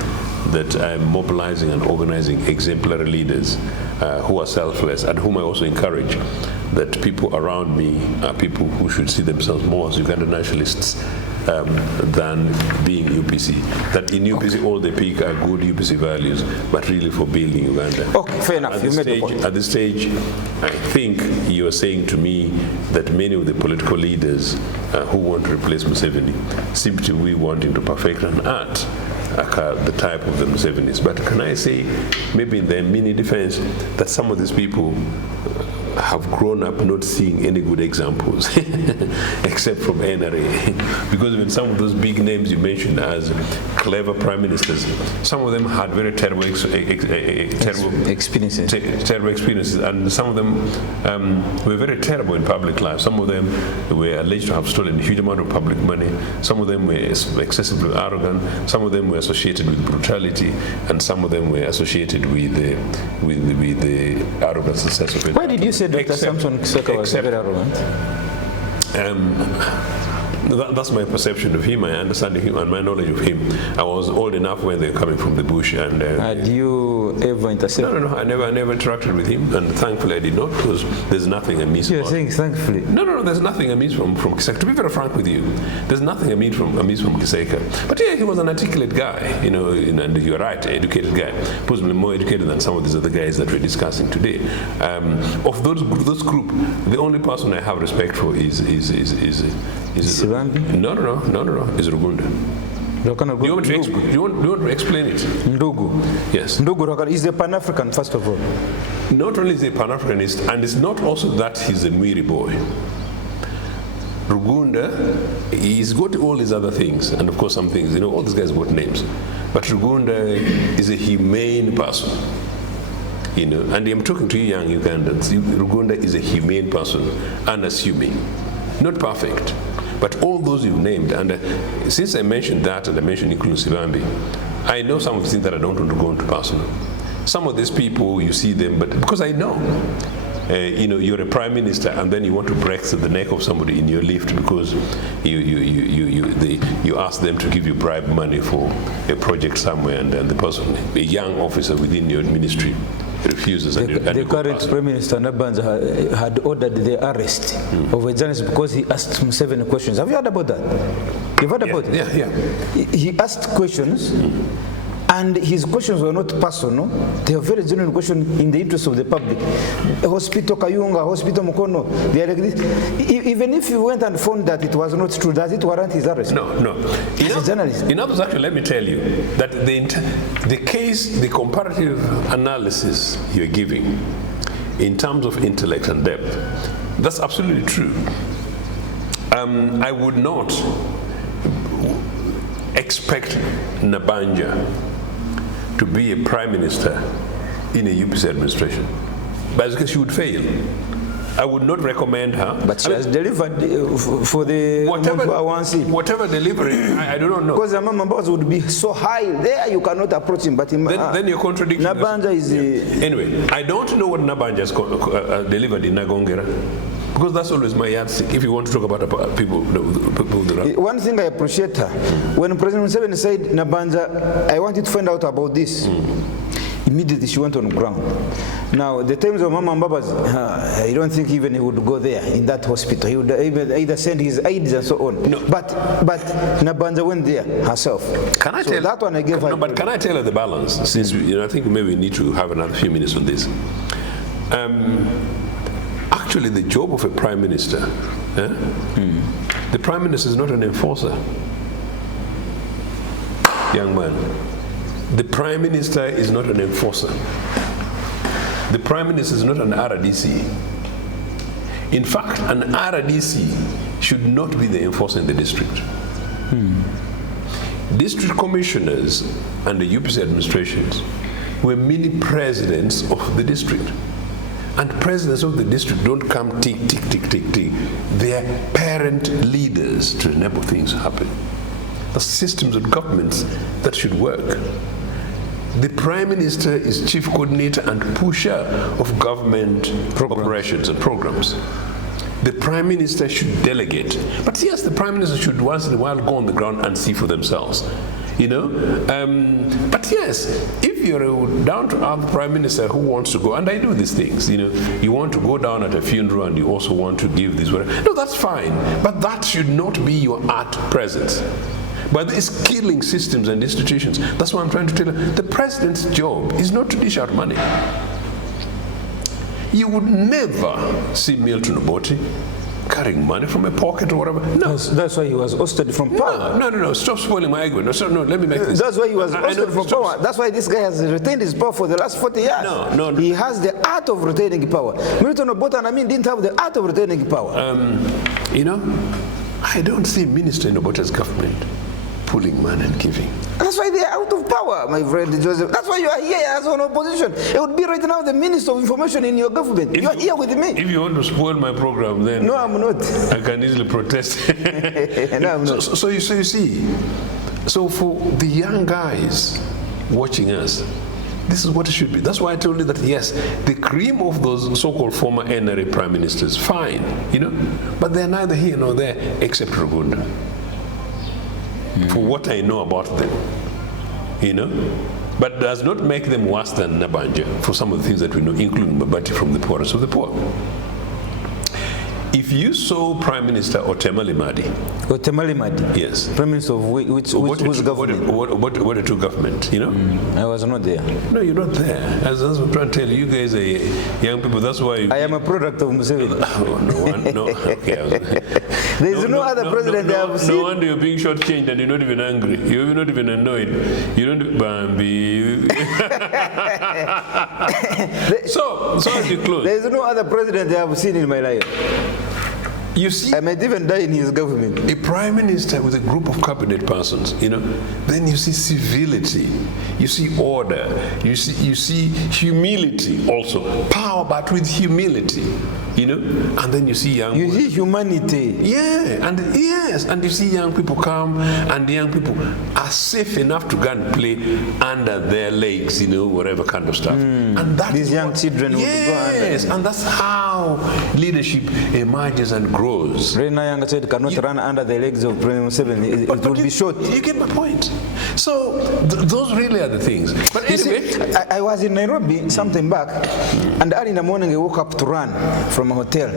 that I'm mobilizing and organizing exemplary leaders who are selfless, and whom I also encourage that people around me are people who should see themselves more as Ugandan nationalists than being UPC. That in UPC all they pick are good UPC values, but really for building Uganda. Okay, fair enough. At this stage, I think you are saying to me that many of the political leaders who want to replace Museveni seem to be wanting to perfect an art, the type of the Musevenis. But can I say, maybe in their mini defense, that some of these people have grown up not seeing any good examples except from NRA, because even some of those big names you mentioned as clever prime ministers, some of them had very terrible experiences, and some of them were very terrible in public life. Some of them were alleged to have stolen a huge amount of public money. Some of them were excessively arrogant. Some of them were associated with brutality, and some of them were associated with the arrogant success of it. Why did you say Dr. Samson Kisaka was very arrogant? That's my perception of him, my understanding of him, and my knowledge of him. I was old enough when they were coming from the bush. And had you ever intercepted? No. I never interacted with him, and thankfully I did not, because there's nothing amiss. You're saying thankfully? No. There's nothing amiss from Kiseka. To be very frank with you, there's nothing amiss from Kiseka. But yeah, he was an articulate guy, and you're right, educated guy, possibly more educated than some of these other guys that we're discussing today. Of those group, the only person I have respect for is Sirambi? No. Is Rugunda. Do you want to explain it? Ndugu. Yes. Ndugu is a Pan-African, first of all. Not only is he a Pan-Africanist, and it's not also that he's a Mwiri boy. Rugunda, he's got all these other things, and of course some things, all these guys got names. But Rugunda is a humane person. And I'm talking to you young Ugandans. Rugunda is a humane person, unassuming, not perfect. But all those you've named, and since I mentioned that, and I mentioned inclusive Ambi, I know some of the things that I don't want to go into personal. Some of these people, you see them, but because I know, you're a prime minister, and then you want to break the neck of somebody in your lift because you ask them to give you bribe money for a project somewhere, and then the person, a young officer within your ministry, refuses. The current Prime Minister Nabanza had ordered the arrest of a journalist because he asked him 7 questions. Have you heard about that? You've heard about it? Yeah. He asked questions, and his questions were not personal. They were very genuine questions in the interest of the public. Hospital Kayunga, Hospital Mukono, they are like this. Even if you went and found that it was not true, does it warrant his arrest? No. As a journalist. In other words, actually, let me tell you that the comparative analysis you're giving in terms of intellect and depth, that's absolutely true. I would not expect Nabanja to be a prime minister in a UPC administration. But because she would fail. I would not recommend her. But she has delivered for the whatever delivery, I do not know. Because the numbers would be so high there, you cannot approach him. But then you're contradicting. Nabanja is anyway. I don't know what Nabanja has delivered in Nagongera, because that's always my yardstick. If you want to talk about people, one thing I appreciate her, when President Museveni said, Nabanja, I want you to find out about this. Immediately she went on ground. Now, the times of Mama Mbaba's, I don't think even he would go there in that hospital. He would either send his aides and so on. No. But Nabanja went there herself. Can I tell that one I gave her? No, but can I tell her the balance? Since I think maybe we need to have another few minutes on this. Actually, the job of a prime minister, the prime minister is not an enforcer, young man. The prime minister is not an enforcer. The prime minister is not an RDC. In fact, an RDC should not be the enforcer in the district. District commissioners and the UPC administrations were mini presidents of the district. And presidents of the district don't come tick, tick, tick, tick, tick. They are parent leaders to enable things to happen. The systems of governments that should work. The prime minister is chief coordinator and pusher of government operations and programs. The prime minister should delegate. But yes, the prime minister should once in a while go on the ground and see for themselves. you know. But yes, if you're a down-to-earth prime minister who wants to go, and I do these things, you know, you want to go down at a funeral and you also want to give this, whatever. No, that's fine, but that should not be your art presence. But it's killing systems and institutions. That's what I'm trying to tell you. The president's job is not to dish out money. You would never see Milton Obote carrying money from a pocket or whatever. No. That's why he was ousted from power. No. Stop spoiling my argument. No, let me make this. That's why he was ousted from power. That's why this guy has retained his power for the last 40 years. No. He has the art of retaining power. Milton Obote and Amin didn't have the art of retaining power. You know, I don't see Minister in Obote's government pulling money and giving. That's why they are out of power, my friend Joseph. That's why you are here as an opposition. It would be right now the Minister of Information in your government. You are here with me. If you want to spoil my program, then no, I'm not. I can easily protest. No, I'm not. So you see, so for the young guys watching us, this is what it should be. That's why I told you that yes, the cream of those so-called former NRA prime ministers, fine, you know, but they're neither here nor there except Rugunda. For what I know about them, you know, but does not make them worse than Nabanja for some of the things that we know, including Babati from the poorest of the poor. If you saw Prime Minister Otemali Madi. Otemali Madi? Yes. Prime Minister of which government? What a two government, you know? I was not there. No, you're not there. As I was trying to tell you, you guys are young people, that's why... I am a product of Museveni. Oh, no, okay. There is no other president I have seen. No wonder you're being shortchanged and you're not even angry. You're not even annoyed. You don't... Bambi. So as you close... There is no other president I have seen in my life. You see, I might even die in his government. A prime minister with a group of cabinet persons, you know, then you see civility, you see order, you see humility also, power but with humility, you know, and then you see young people. You see humanity. Yeah, and you see young people come, and the young people are safe enough to go and play under their legs, you know, whatever kind of stuff. And that these young children would go under. Yes, and that's how leadership emerges and grows. Rena Young said cannot run under the legs of President Museveni. It will be short. You get my point. So those really are the things. But anyway, see, I was in Nairobi sometime back, and early in the morning I woke up to run from a hotel.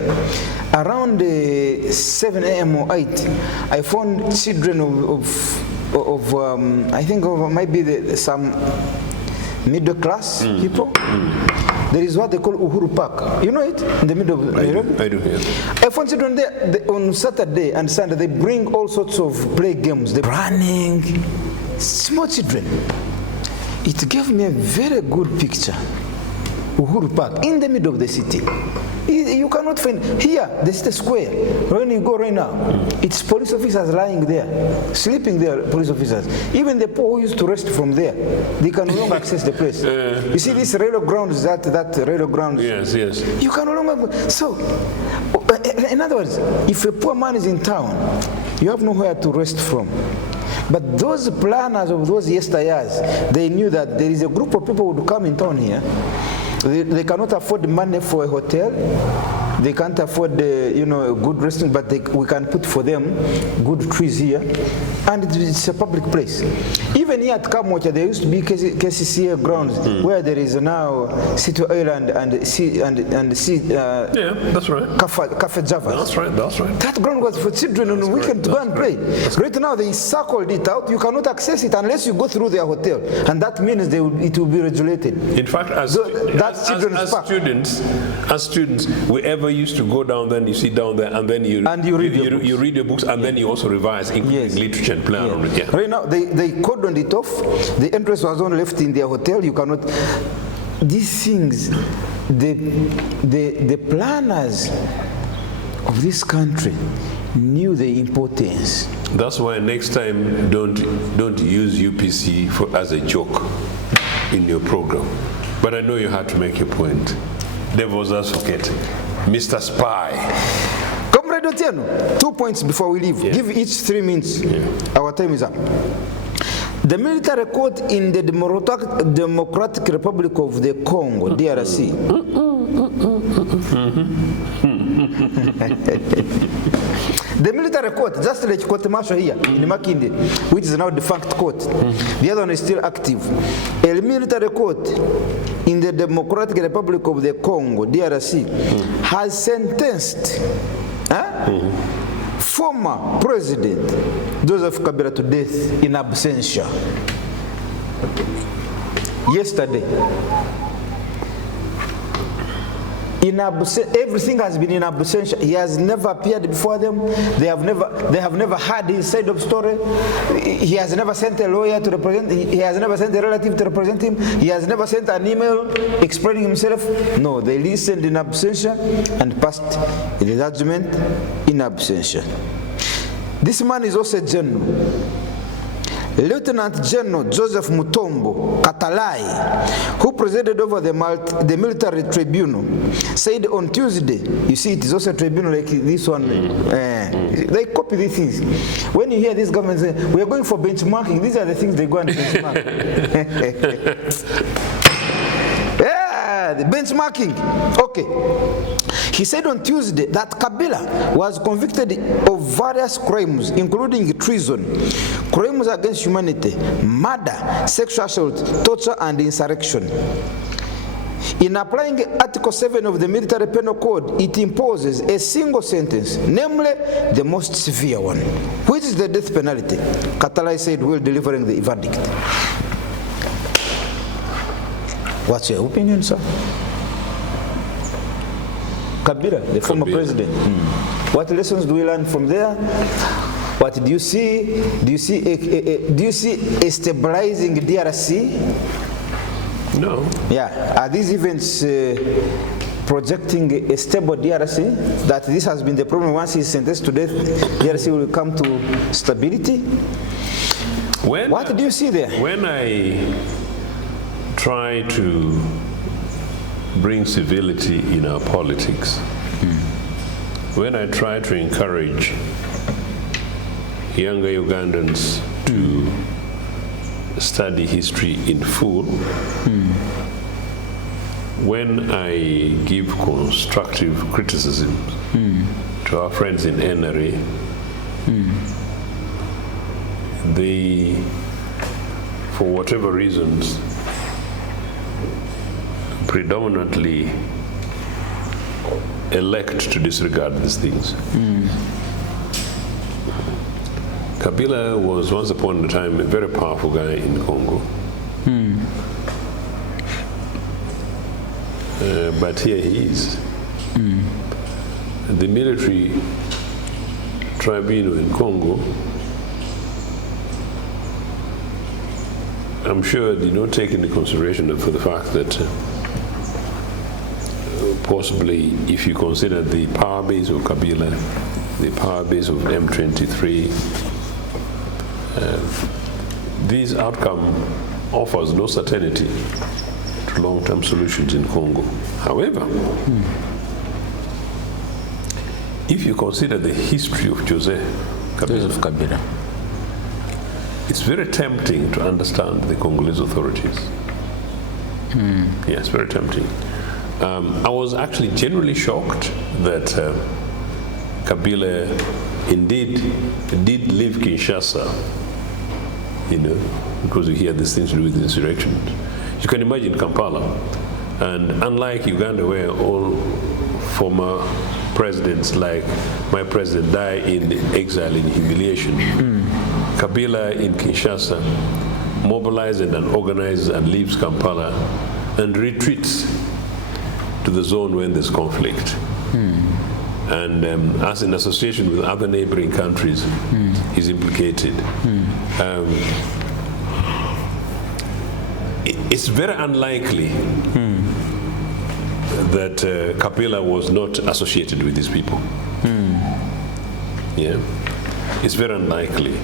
Around 7 a.m. or 8, I found children of I think maybe some middle class people. There is what they call Uhuru Park. You know it? In the middle of Nairobi? I do, yeah. I found children there on Saturday and Sunday. They bring all sorts of play games. They're running. Small children. It gave me a very good picture. Uhuru Park, in the middle of the city. You cannot find, here, the city square, when you go right now, it's police officers lying there, sleeping there, police officers. Even the poor who used to rest from there, they can no longer access the place. You see these railroad grounds, that railroad grounds? Yes. You can no longer, so, in other words, if a poor man is in town, you have nowhere to rest from. But those planners of those yesteryears, they knew that there is a group of people who would come in town here. They cannot afford money for a hotel. They can't afford, a good restaurant, but we can put for them good trees here. And it's a public place. Even here at Kamwacha, there used to be KCCA grounds where there is now City Oil and yeah, that's right. Cafe Java. That's right. That ground was for children on the weekend to go and play. Right now, they circled it out. You cannot access it unless you go through their hotel. And that means it will be regulated. In fact, as students, wherever used to go down there, and you sit down there, and then you read your books, and then you also revise, including literature and plan on it. Yeah. Right now, they cordoned it off. The entrance was only left in their hotel. You cannot. These things, the planners of this country knew the importance. That's why next time, don't use UPC as a joke in your program. But I know you had to make your point. Devil's advocate, Mr. Spy. Comrade Ochieno, 2 points before we leave. Yeah. Give each 3 minutes. Yeah. Our time is up. The military court in the Democratic Republic of the Congo, DRC. The military court, just like court martial here in Makinde, which is now defunct court. The other one is still active. A military court in the Democratic Republic of the Congo, DRC, has sentenced former President Joseph Kabila to death in absentia. Yesterday. Everything has been in absentia. He has never appeared before them. They have never heard his side of story. He has never sent a lawyer to represent. He has never sent a relative to represent him. He has never sent an email explaining himself. No, they listened in absentia and passed the judgment in absentia. This man is also a general. Lieutenant General Joseph Mutombo Katalai, who presided over the military tribunal, said on Tuesday, you see it is also a tribunal like this one, they copy these things. When you hear this government say, we are going for benchmarking, these are the things they go and benchmark. The benchmarking. Okay. He said on Tuesday that Kabila was convicted of various crimes, including treason, crimes against humanity, murder, sexual assault, torture, and insurrection. In applying Article 7 of the Military Penal Code, it imposes a single sentence, namely the most severe one, which is the death penalty. Katalai said while delivering the verdict. What's your opinion, sir? Kabila, the former president. What lessons do we learn from there? What do you see? Do you see a stabilizing DRC? No. Yeah. Are these events projecting a stable DRC? That this has been the problem. Once he's sentenced to death, DRC will come to stability. What do you see there? When I try to bring civility in our politics, when I try to encourage younger Ugandans to study history in full, when I give constructive criticism to our friends in NRA, they, for whatever reasons, predominantly elect to disregard these things. Kabila was once upon a time a very powerful guy in Congo. But here he is. The military tribunal in Congo, I'm sure did not take into consideration for the fact that possibly, if you consider the power base of Kabila, the power base of M23, this outcome offers no certainty to long-term solutions in Congo. However, if you consider the history of Joseph Kabila, it's very tempting to understand the Congolese authorities. Yes, very tempting. I was actually genuinely shocked that Kabila indeed did leave Kinshasa, because you hear these things to do with the insurrection. You can imagine Kampala, and unlike Uganda, where all former presidents like my president die in exile in humiliation, Kabila in Kinshasa mobilizes and organizes and leaves Kampala and retreats to the zone when there's conflict. And as in association with other neighboring countries, is implicated. It's very unlikely that Kabila was not associated with these people. Yeah, it's very unlikely.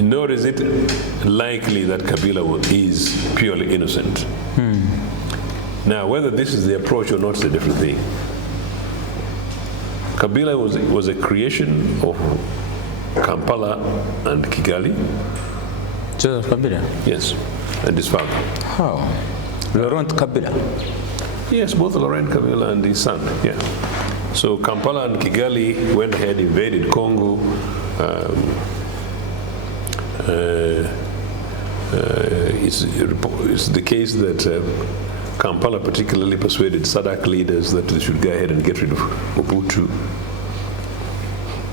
Nor is it likely that Kabila is purely innocent. Now, whether this is the approach or not is a different thing. Kabila was a creation of Kampala and Kigali. Joseph Kabila? Yes, and his father. How? Laurent Kabila? Yes, both Laurent Kabila and his son, yeah. So Kampala and Kigali went ahead, invaded Congo. It's the case that Kampala particularly persuaded SADC leaders that they should go ahead and get rid of Mobutu.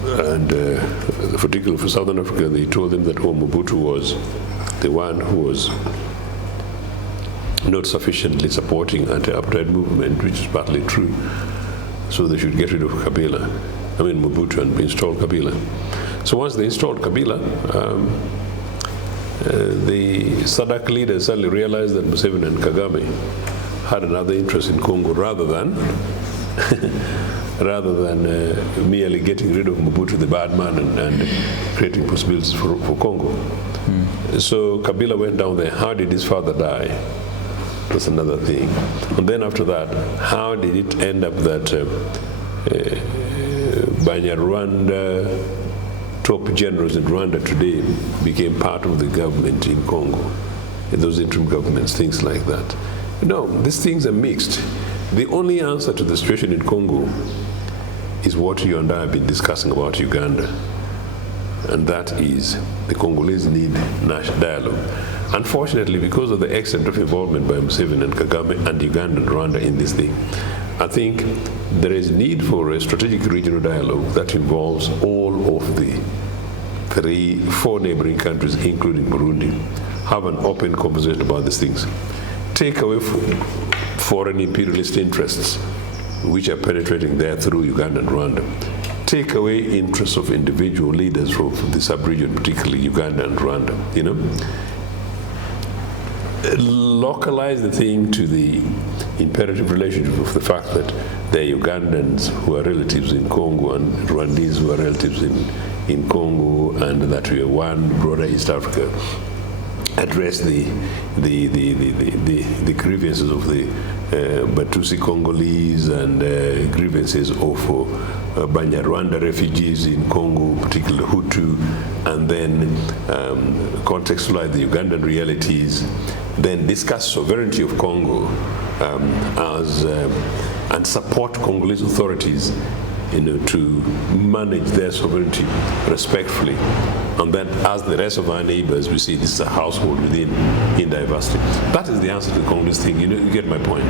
And particularly for Southern Africa, they told them that Mobutu was the one who was not sufficiently supporting anti-apartheid movement, which is partly true. So they should get rid of Mobutu, and install Kabila. So once they installed Kabila, the SADC leaders suddenly realized that Museveni and Kagame had another interest in Congo rather than merely getting rid of Mobutu, the bad man, and creating possibilities for Congo. So Kabila went down there. How did his father die? That's another thing. And then after that, how did it end up that Banyarwanda, top generals in Rwanda today became part of the government in Congo, those interim governments, things like that? No, these things are mixed. The only answer to the situation in Congo is what you and I have been discussing about Uganda, and that is the Congolese need national dialogue. Unfortunately, because of the extent of involvement by Museveni and Kagame and Uganda and Rwanda in this thing, I think there is need for a strategic regional dialogue that involves all of the 4 neighboring countries, including Burundi. Have an open conversation about these things. Take away foreign imperialist interests, which are penetrating there through Uganda and Rwanda. Take away interests of individual leaders from the sub-region, particularly Uganda and Rwanda, Localize the thing to the imperative relationship of the fact that there are Ugandans who are relatives in Congo and Rwandese who are relatives in Congo, and that we are one broader East Africa. Address the grievances of the Batusi Congolese and grievances of Banyarwanda refugees in Congo, particularly Hutu, and then contextualize the Ugandan realities, then discuss sovereignty of Congo and support Congolese authorities to manage their sovereignty respectfully. And then, as the rest of our neighbors, we see this is a household in diversity. That is the answer to the Congolese thing. You get my point.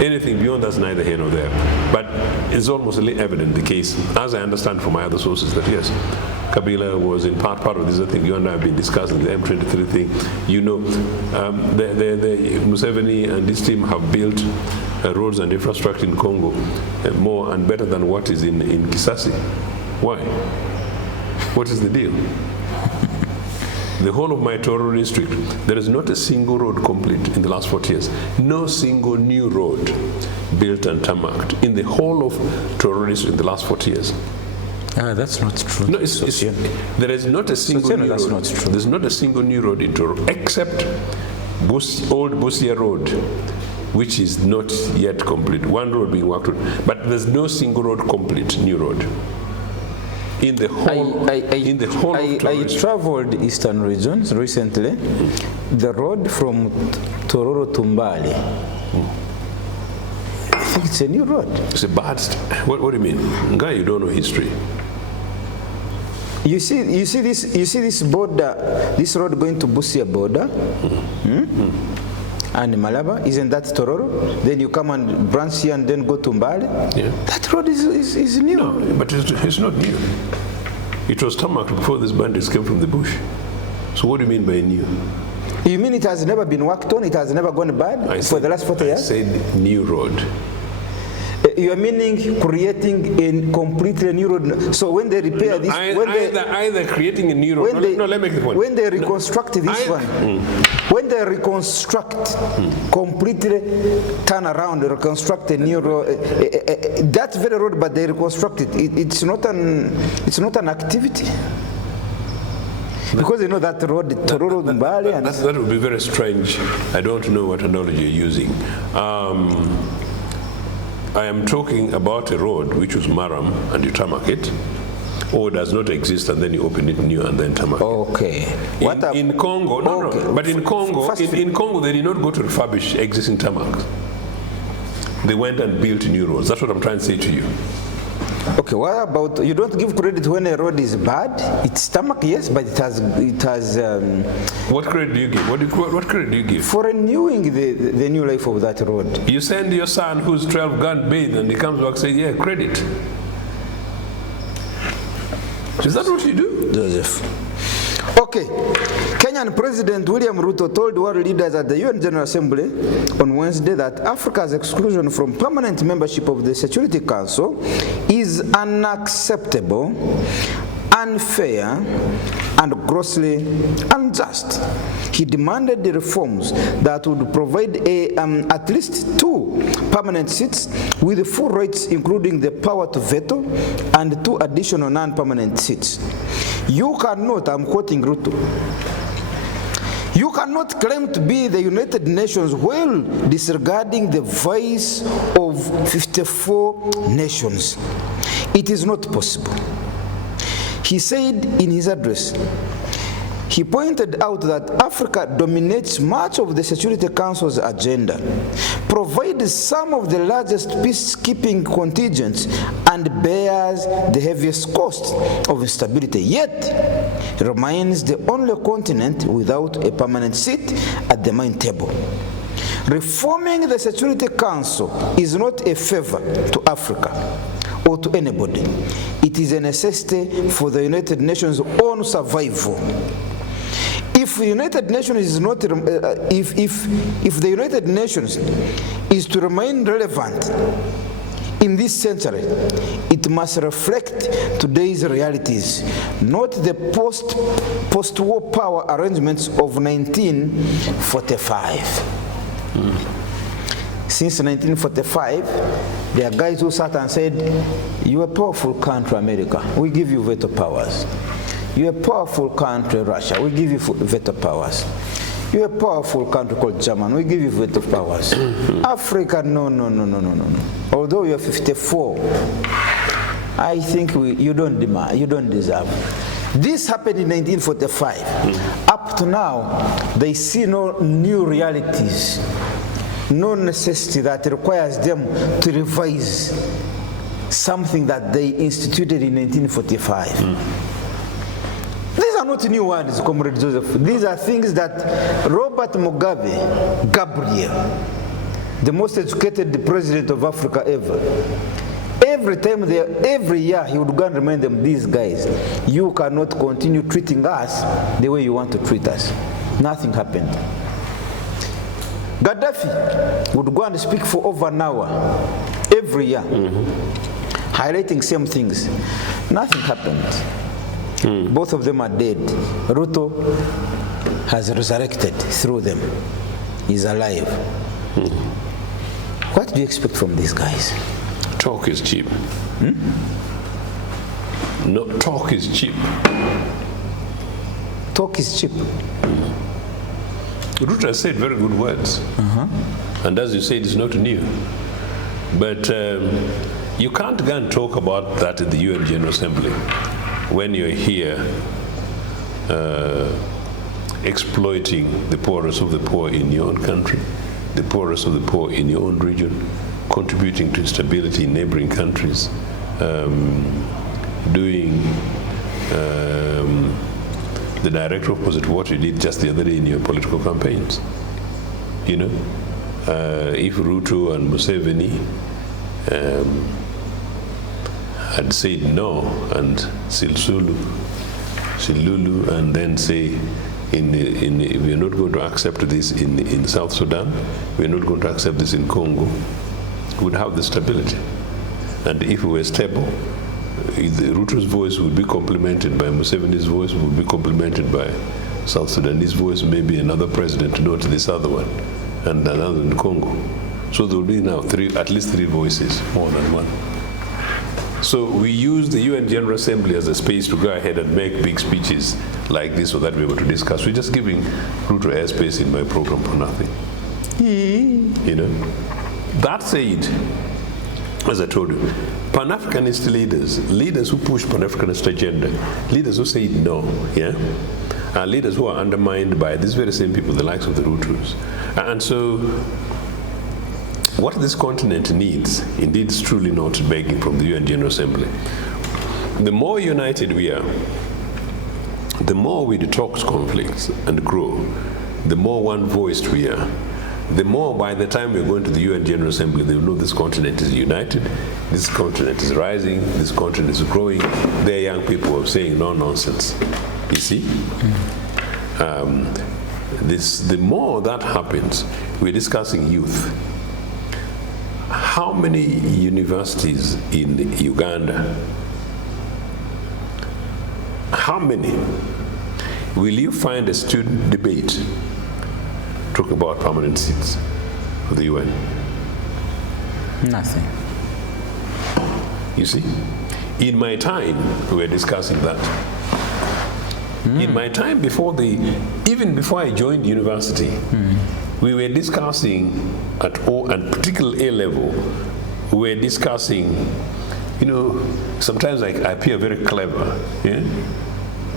Anything beyond that's neither here nor there. But it's almost evident the case, as I understand from my other sources, that yes, Kabila was in part of this thing. You and I have been discussing the M23 thing. Museveni and this team have built roads and infrastructure in Congo more and better than what is in Kisasi. Why? What is the deal? The whole of my Tororo district, there is not a single road complete in the last 40 years. No single new road built and tarmacked in the whole of Tororo district in the last 40 years. That's not true. No, there is not a single new road. Not true. There's not a single new road in Tororo, except old Busia Road, which is not yet complete. One road being worked on, but there's no single road complete, new road. In the whole, I traveled eastern regions recently. The road from Tororo to Mbali, I think it's a new road. It's a bad. What do you mean, guy? You don't know history. You see this border, this road going to Busia border. And Malaba, isn't that Tororo? Then you come and branch here and then go to Mbale. Yeah. That road is new. No, but it's not new. It was tarmacked before these bandits came from the bush. So what do you mean by new? You mean it has never been worked on? It has never gone bad for the last 40 years? I said new road. You are meaning creating a completely new road. So when they repair this, either creating a new road. Let me make the point. When they reconstruct this one, when they reconstruct, completely turn around, reconstruct a new road, that very road, but they reconstruct it. It's not an activity. Because you know that road, Tororo Mbale, and that would be very strange. I don't know what analogy you're using. I am talking about a road which was Maram and you tarmac it, or does not exist and then you open it new and then tarmac it. Okay. In Congo, but in Congo, in Congo they did not go to refurbish existing tarmacs. They went and built new roads. That's what I'm trying to say to you. Okay, what about, you don't give credit when a road is bad? It's stomach, yes, but it has What credit do you give? What credit do you give? for renewing the new life of that road. You send your son who's 12 gun bathed and he comes back and says, yeah, credit. Is that what you do? Joseph. Okay, Kenyan President William Ruto told world leaders at the UN General Assembly on Wednesday that Africa's exclusion from permanent membership of the Security Council is unacceptable, unfair, and grossly unjust. He demanded the reforms that would provide at least 2 permanent seats with full rights, including the power to veto, and 2 additional non-permanent seats. You cannot, I'm quoting Ruto, you cannot claim to be the United Nations while disregarding the voice of 54 nations. It is not possible. He said in his address, he pointed out that Africa dominates much of the Security Council's agenda, provides some of the largest peacekeeping contingents, and bears the heaviest cost of instability, yet remains the only continent without a permanent seat at the main table. Reforming the Security Council is not a favor to Africa or to anybody. It is a necessity for the United Nations' own survival. If the United Nations is not, if the United Nations is to remain relevant in this century, it must reflect today's realities, not the post-war power arrangements of 1945. Since 1945, there are guys who sat and said, "You're a powerful country, America. We give you veto powers. You're a powerful country, Russia. We give you veto powers. You're a powerful country called Germany. We give you veto powers. Africa, no. Although you're 54, I think you don't deserve." This happened in 1945. Up to now, they see no new realities, no necessity that requires them to revise something that they instituted in 1945. These are not new words, Comrade Joseph. These are things that Robert Mugabe, Gabriel, the most educated president of Africa ever, every year he would go and remind them, these guys, you cannot continue treating us the way you want to treat us. Nothing happened. Gaddafi would go and speak for over an hour every year, highlighting same things. Nothing happened. Both of them are dead. Ruto has resurrected through them. He's alive. What do you expect from these guys? Talk is cheap. No, talk is cheap. Talk is cheap. Ruto has said very good words. And as you said, it's not new. But you can't go and talk about that at the UN General Assembly when you're here exploiting the poorest of the poor in your own country, the poorest of the poor in your own region, contributing to instability in neighboring countries, doing the direct opposite of what you did just the other day in your political campaigns. You know, if Ruto and Museveni had said no, and Silulu, and then say, we are not going to accept this in South Sudan, we are not going to accept this in Congo, we would have the stability. And if we were stable, Ruto's voice would be complemented by Museveni's voice, would be complemented by South Sudanese voice, maybe another president, not this other one, and another in Congo. So there will be now at least three voices, more than one. So we use the UN General Assembly as a space to go ahead and make big speeches like this so that we're able to discuss. We're just giving Ruto airspace in my program for nothing. You know? That said, as I told you, Pan-Africanist leaders who push Pan-Africanist agenda, leaders who say no, are leaders who are undermined by these very same people, the likes of the Rutos. And so what this continent needs, indeed, is truly not begging from the UN General Assembly. The more united we are, the more we detox conflicts and grow, the more one-voiced we are, the more by the time we're going to the UN General Assembly, they will know this continent is united, this continent is rising, this continent is growing. Their young people are saying no nonsense. You see? The more that happens, we're discussing youth. How many universities in Uganda? How many will you find a student debate talk about permanent seats for the UN? Nothing. You see? In my time, we were discussing that. In my time even before I joined university, we were discussing at O and particularly A level, we were discussing, sometimes I appear very clever, yeah?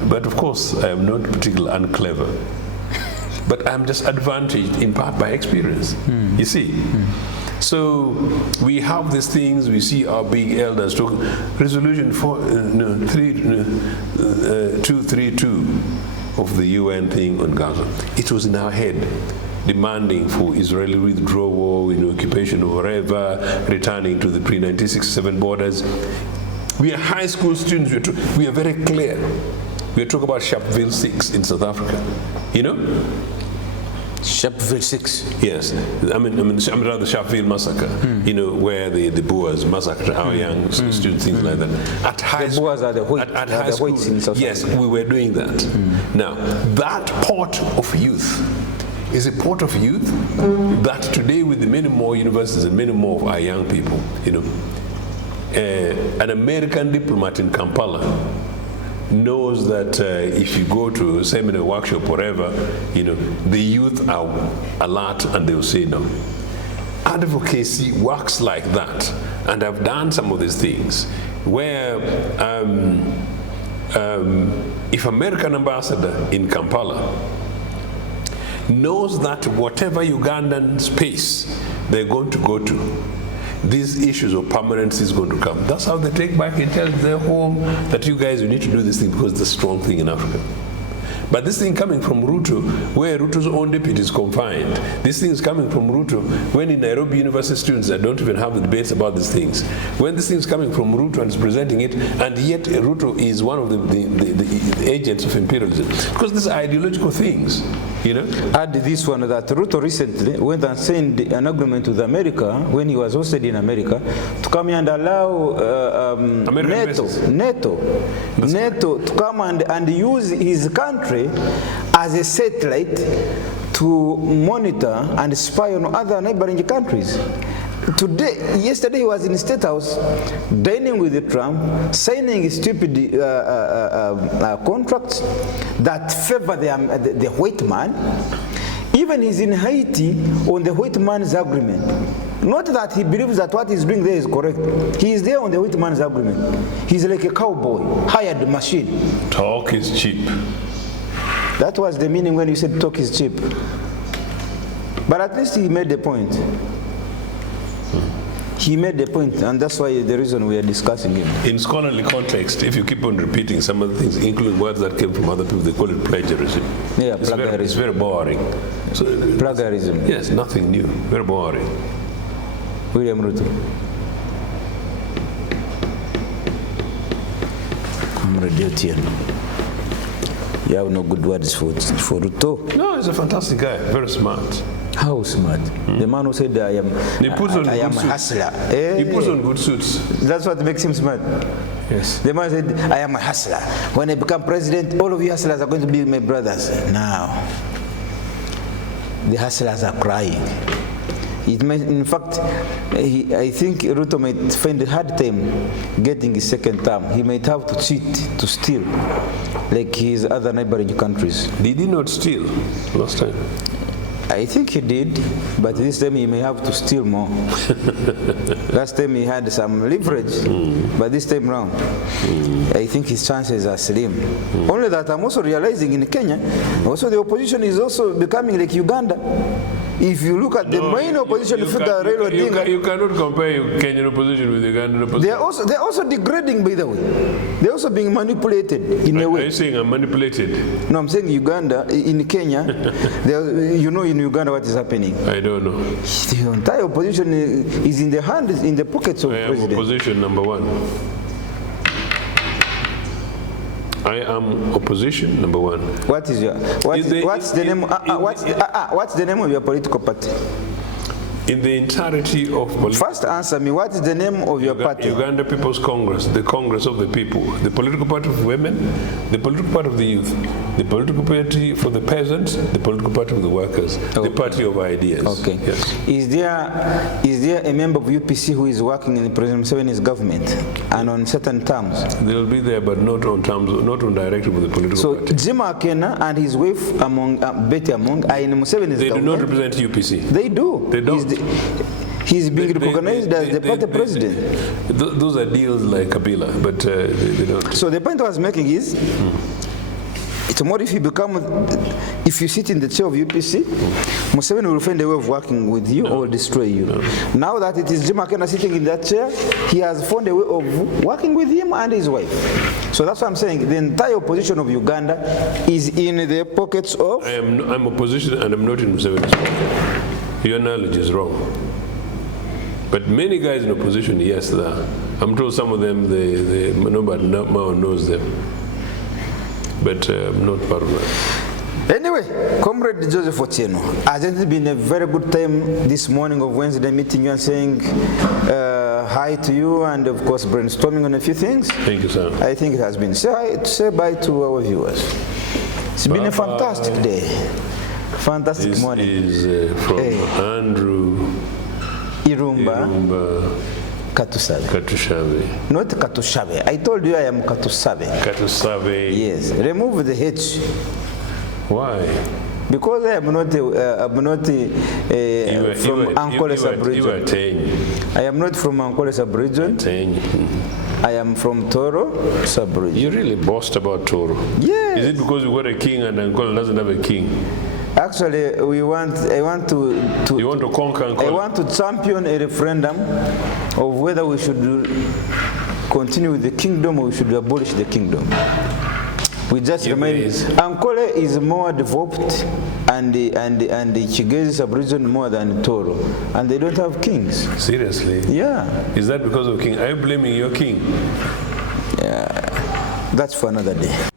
But of course I am not particularly unclever. But I'm just advantaged in part by experience, you see. So we have these things, we see our big elders talking, resolution 232 of the UN thing on Gaza. It was in our head, demanding for Israeli withdrawal, occupation of wherever, returning to the pre-1967 borders. We are high school students, we are very clear. We are talking about Sharpeville 6 in South Africa, Sharpeville 6. Yes, I mean rather Sharpeville massacre, where the Boers massacred our young students, things like that. At high The Boers are the high school, whites in South yes, Africa. we were doing that. Now, that pot of youth is a pot of youth that today, with the many more universities and many more of our young people, an American diplomat in Kampala knows that if you go to a seminar, workshop, whatever, the youth are alert and they'll say no. Advocacy works like that, and I've done some of these things where if American ambassador in Kampala knows that whatever Ugandan space they're going to go to, these issues of permanence is going to come. That's how they take back and tell their home that you guys, you need to do this thing because it's a strong thing in Africa. But this thing coming from Ruto, where Ruto's own deputy is confined, this thing is coming from Ruto, when in Nairobi University students that don't even have the debates about these things. When this thing is coming from Ruto and is presenting it, and yet Ruto is one of the agents of imperialism. Because these are ideological things, Add this one that Ruto recently went and signed an agreement with America when he was hosted in America to come and allow NATO to come and use his country as a satellite to monitor and spy on other neighboring countries. Yesterday he was in the State House dining with Trump, signing stupid contracts that favor the white man. Even he's in Haiti on the white man's agreement. Not that he believes that what he's doing there is correct. He is there on the white man's agreement. He's like a cowboy, hired machine. Talk is cheap. That was the meaning when you said talk is cheap. But at least he made the point. He made the point, and that's why the reason we are discussing it. In scholarly context, if you keep on repeating some of the things, including words that came from other people, they call it plagiarism. Yeah, plagiarism. It's very boring. So, plagiarism. Yes, nothing new. Very boring. William Ruto. Comrade Ochieno. You have no good words for Ruto. No, he's a fantastic guy. Very smart. How smart? The man who said I am a hustler. He puts on good suits. That's what makes him smart. Yes. The man said, I am a hustler. When I become president, all of you hustlers are going to be my brothers. Now, the hustlers are crying. In fact, I think Ruto might find a hard time getting his second term. He might have to cheat, to steal, like his other neighboring countries. Did he not steal last time? I think he did, but this time he may have to steal more. Last time he had some leverage, but this time round, I think his chances are slim. Only that I'm also realizing in Kenya, also the opposition is also becoming like Uganda. If you look at the main opposition figure, Raila Odinga, you cannot compare Kenyan opposition with Ugandan opposition. they're also degrading, by the way. They're also being manipulated in a way. Are you saying I'm manipulated? No, I'm saying Uganda, in Kenya, you know in Uganda what is happening. I don't know. The entire opposition is in the hands, in the pockets of the president. Opposition number one. I am opposition number one. What's the name of your political party? In the entirety of First answer me, what is the name of your party? Uganda People's Congress, the Congress of the People, the political party of women, the political party of the youth, the political party for the peasants, the political party of the workers, the party of ideas. Okay. Yes. Is there a member of UPC who is working in President Museveni's government and on certain terms? They will be there, but not on terms, not on directive with the political party. Direction-Akena and his wife Betty Among are in Museveni's government. They do not represent UPC. They do. They don't. He's being recognized as the party president. Those are deals like Kabila, but they don't. So the point I was making is, tomorrow if you sit in the chair of UPC, Museveni will find a way of working with you or destroy you. Now that it is Direction-Akena sitting in that chair, he has found a way of working with him and his wife. So that's what I'm saying. The entire opposition of Uganda is in the pockets of... I'm opposition and I'm not in Museveni's pocket. Your knowledge is wrong. But many guys in opposition, yes, there are. I'm told some of them, nobody knows them. But I'm not part of that. Anyway, Comrade Joseph Ochieno, has it been a very good time this morning of Wednesday meeting you and saying hi to you and of course brainstorming on a few things? Thank you, sir. I think it has been. Say bye to our viewers. It's been a fantastic day. Fantastic morning. This is from Andrew Irumba Katushabe. Not Katushabe. I told you I am Katusabe. Katusabe. Yes. Remove the H. Why? Because I am not from Ankole sub-region. I am not from Ankole sub-region. I am from Toro sub-region. You really boast about Toro. Yes. Is it because you got a king and Ankole doesn't have a king? Actually, I want to you want to conquer Ankole? I want to champion a referendum of whether we should continue with the kingdom or we should abolish the kingdom. We just remind Ankole is more developed and the Chigezi sub-region more than Toro, and they don't have kings. Seriously? Yeah. Is that because of king? Are you blaming your king? Yeah. That's for another day.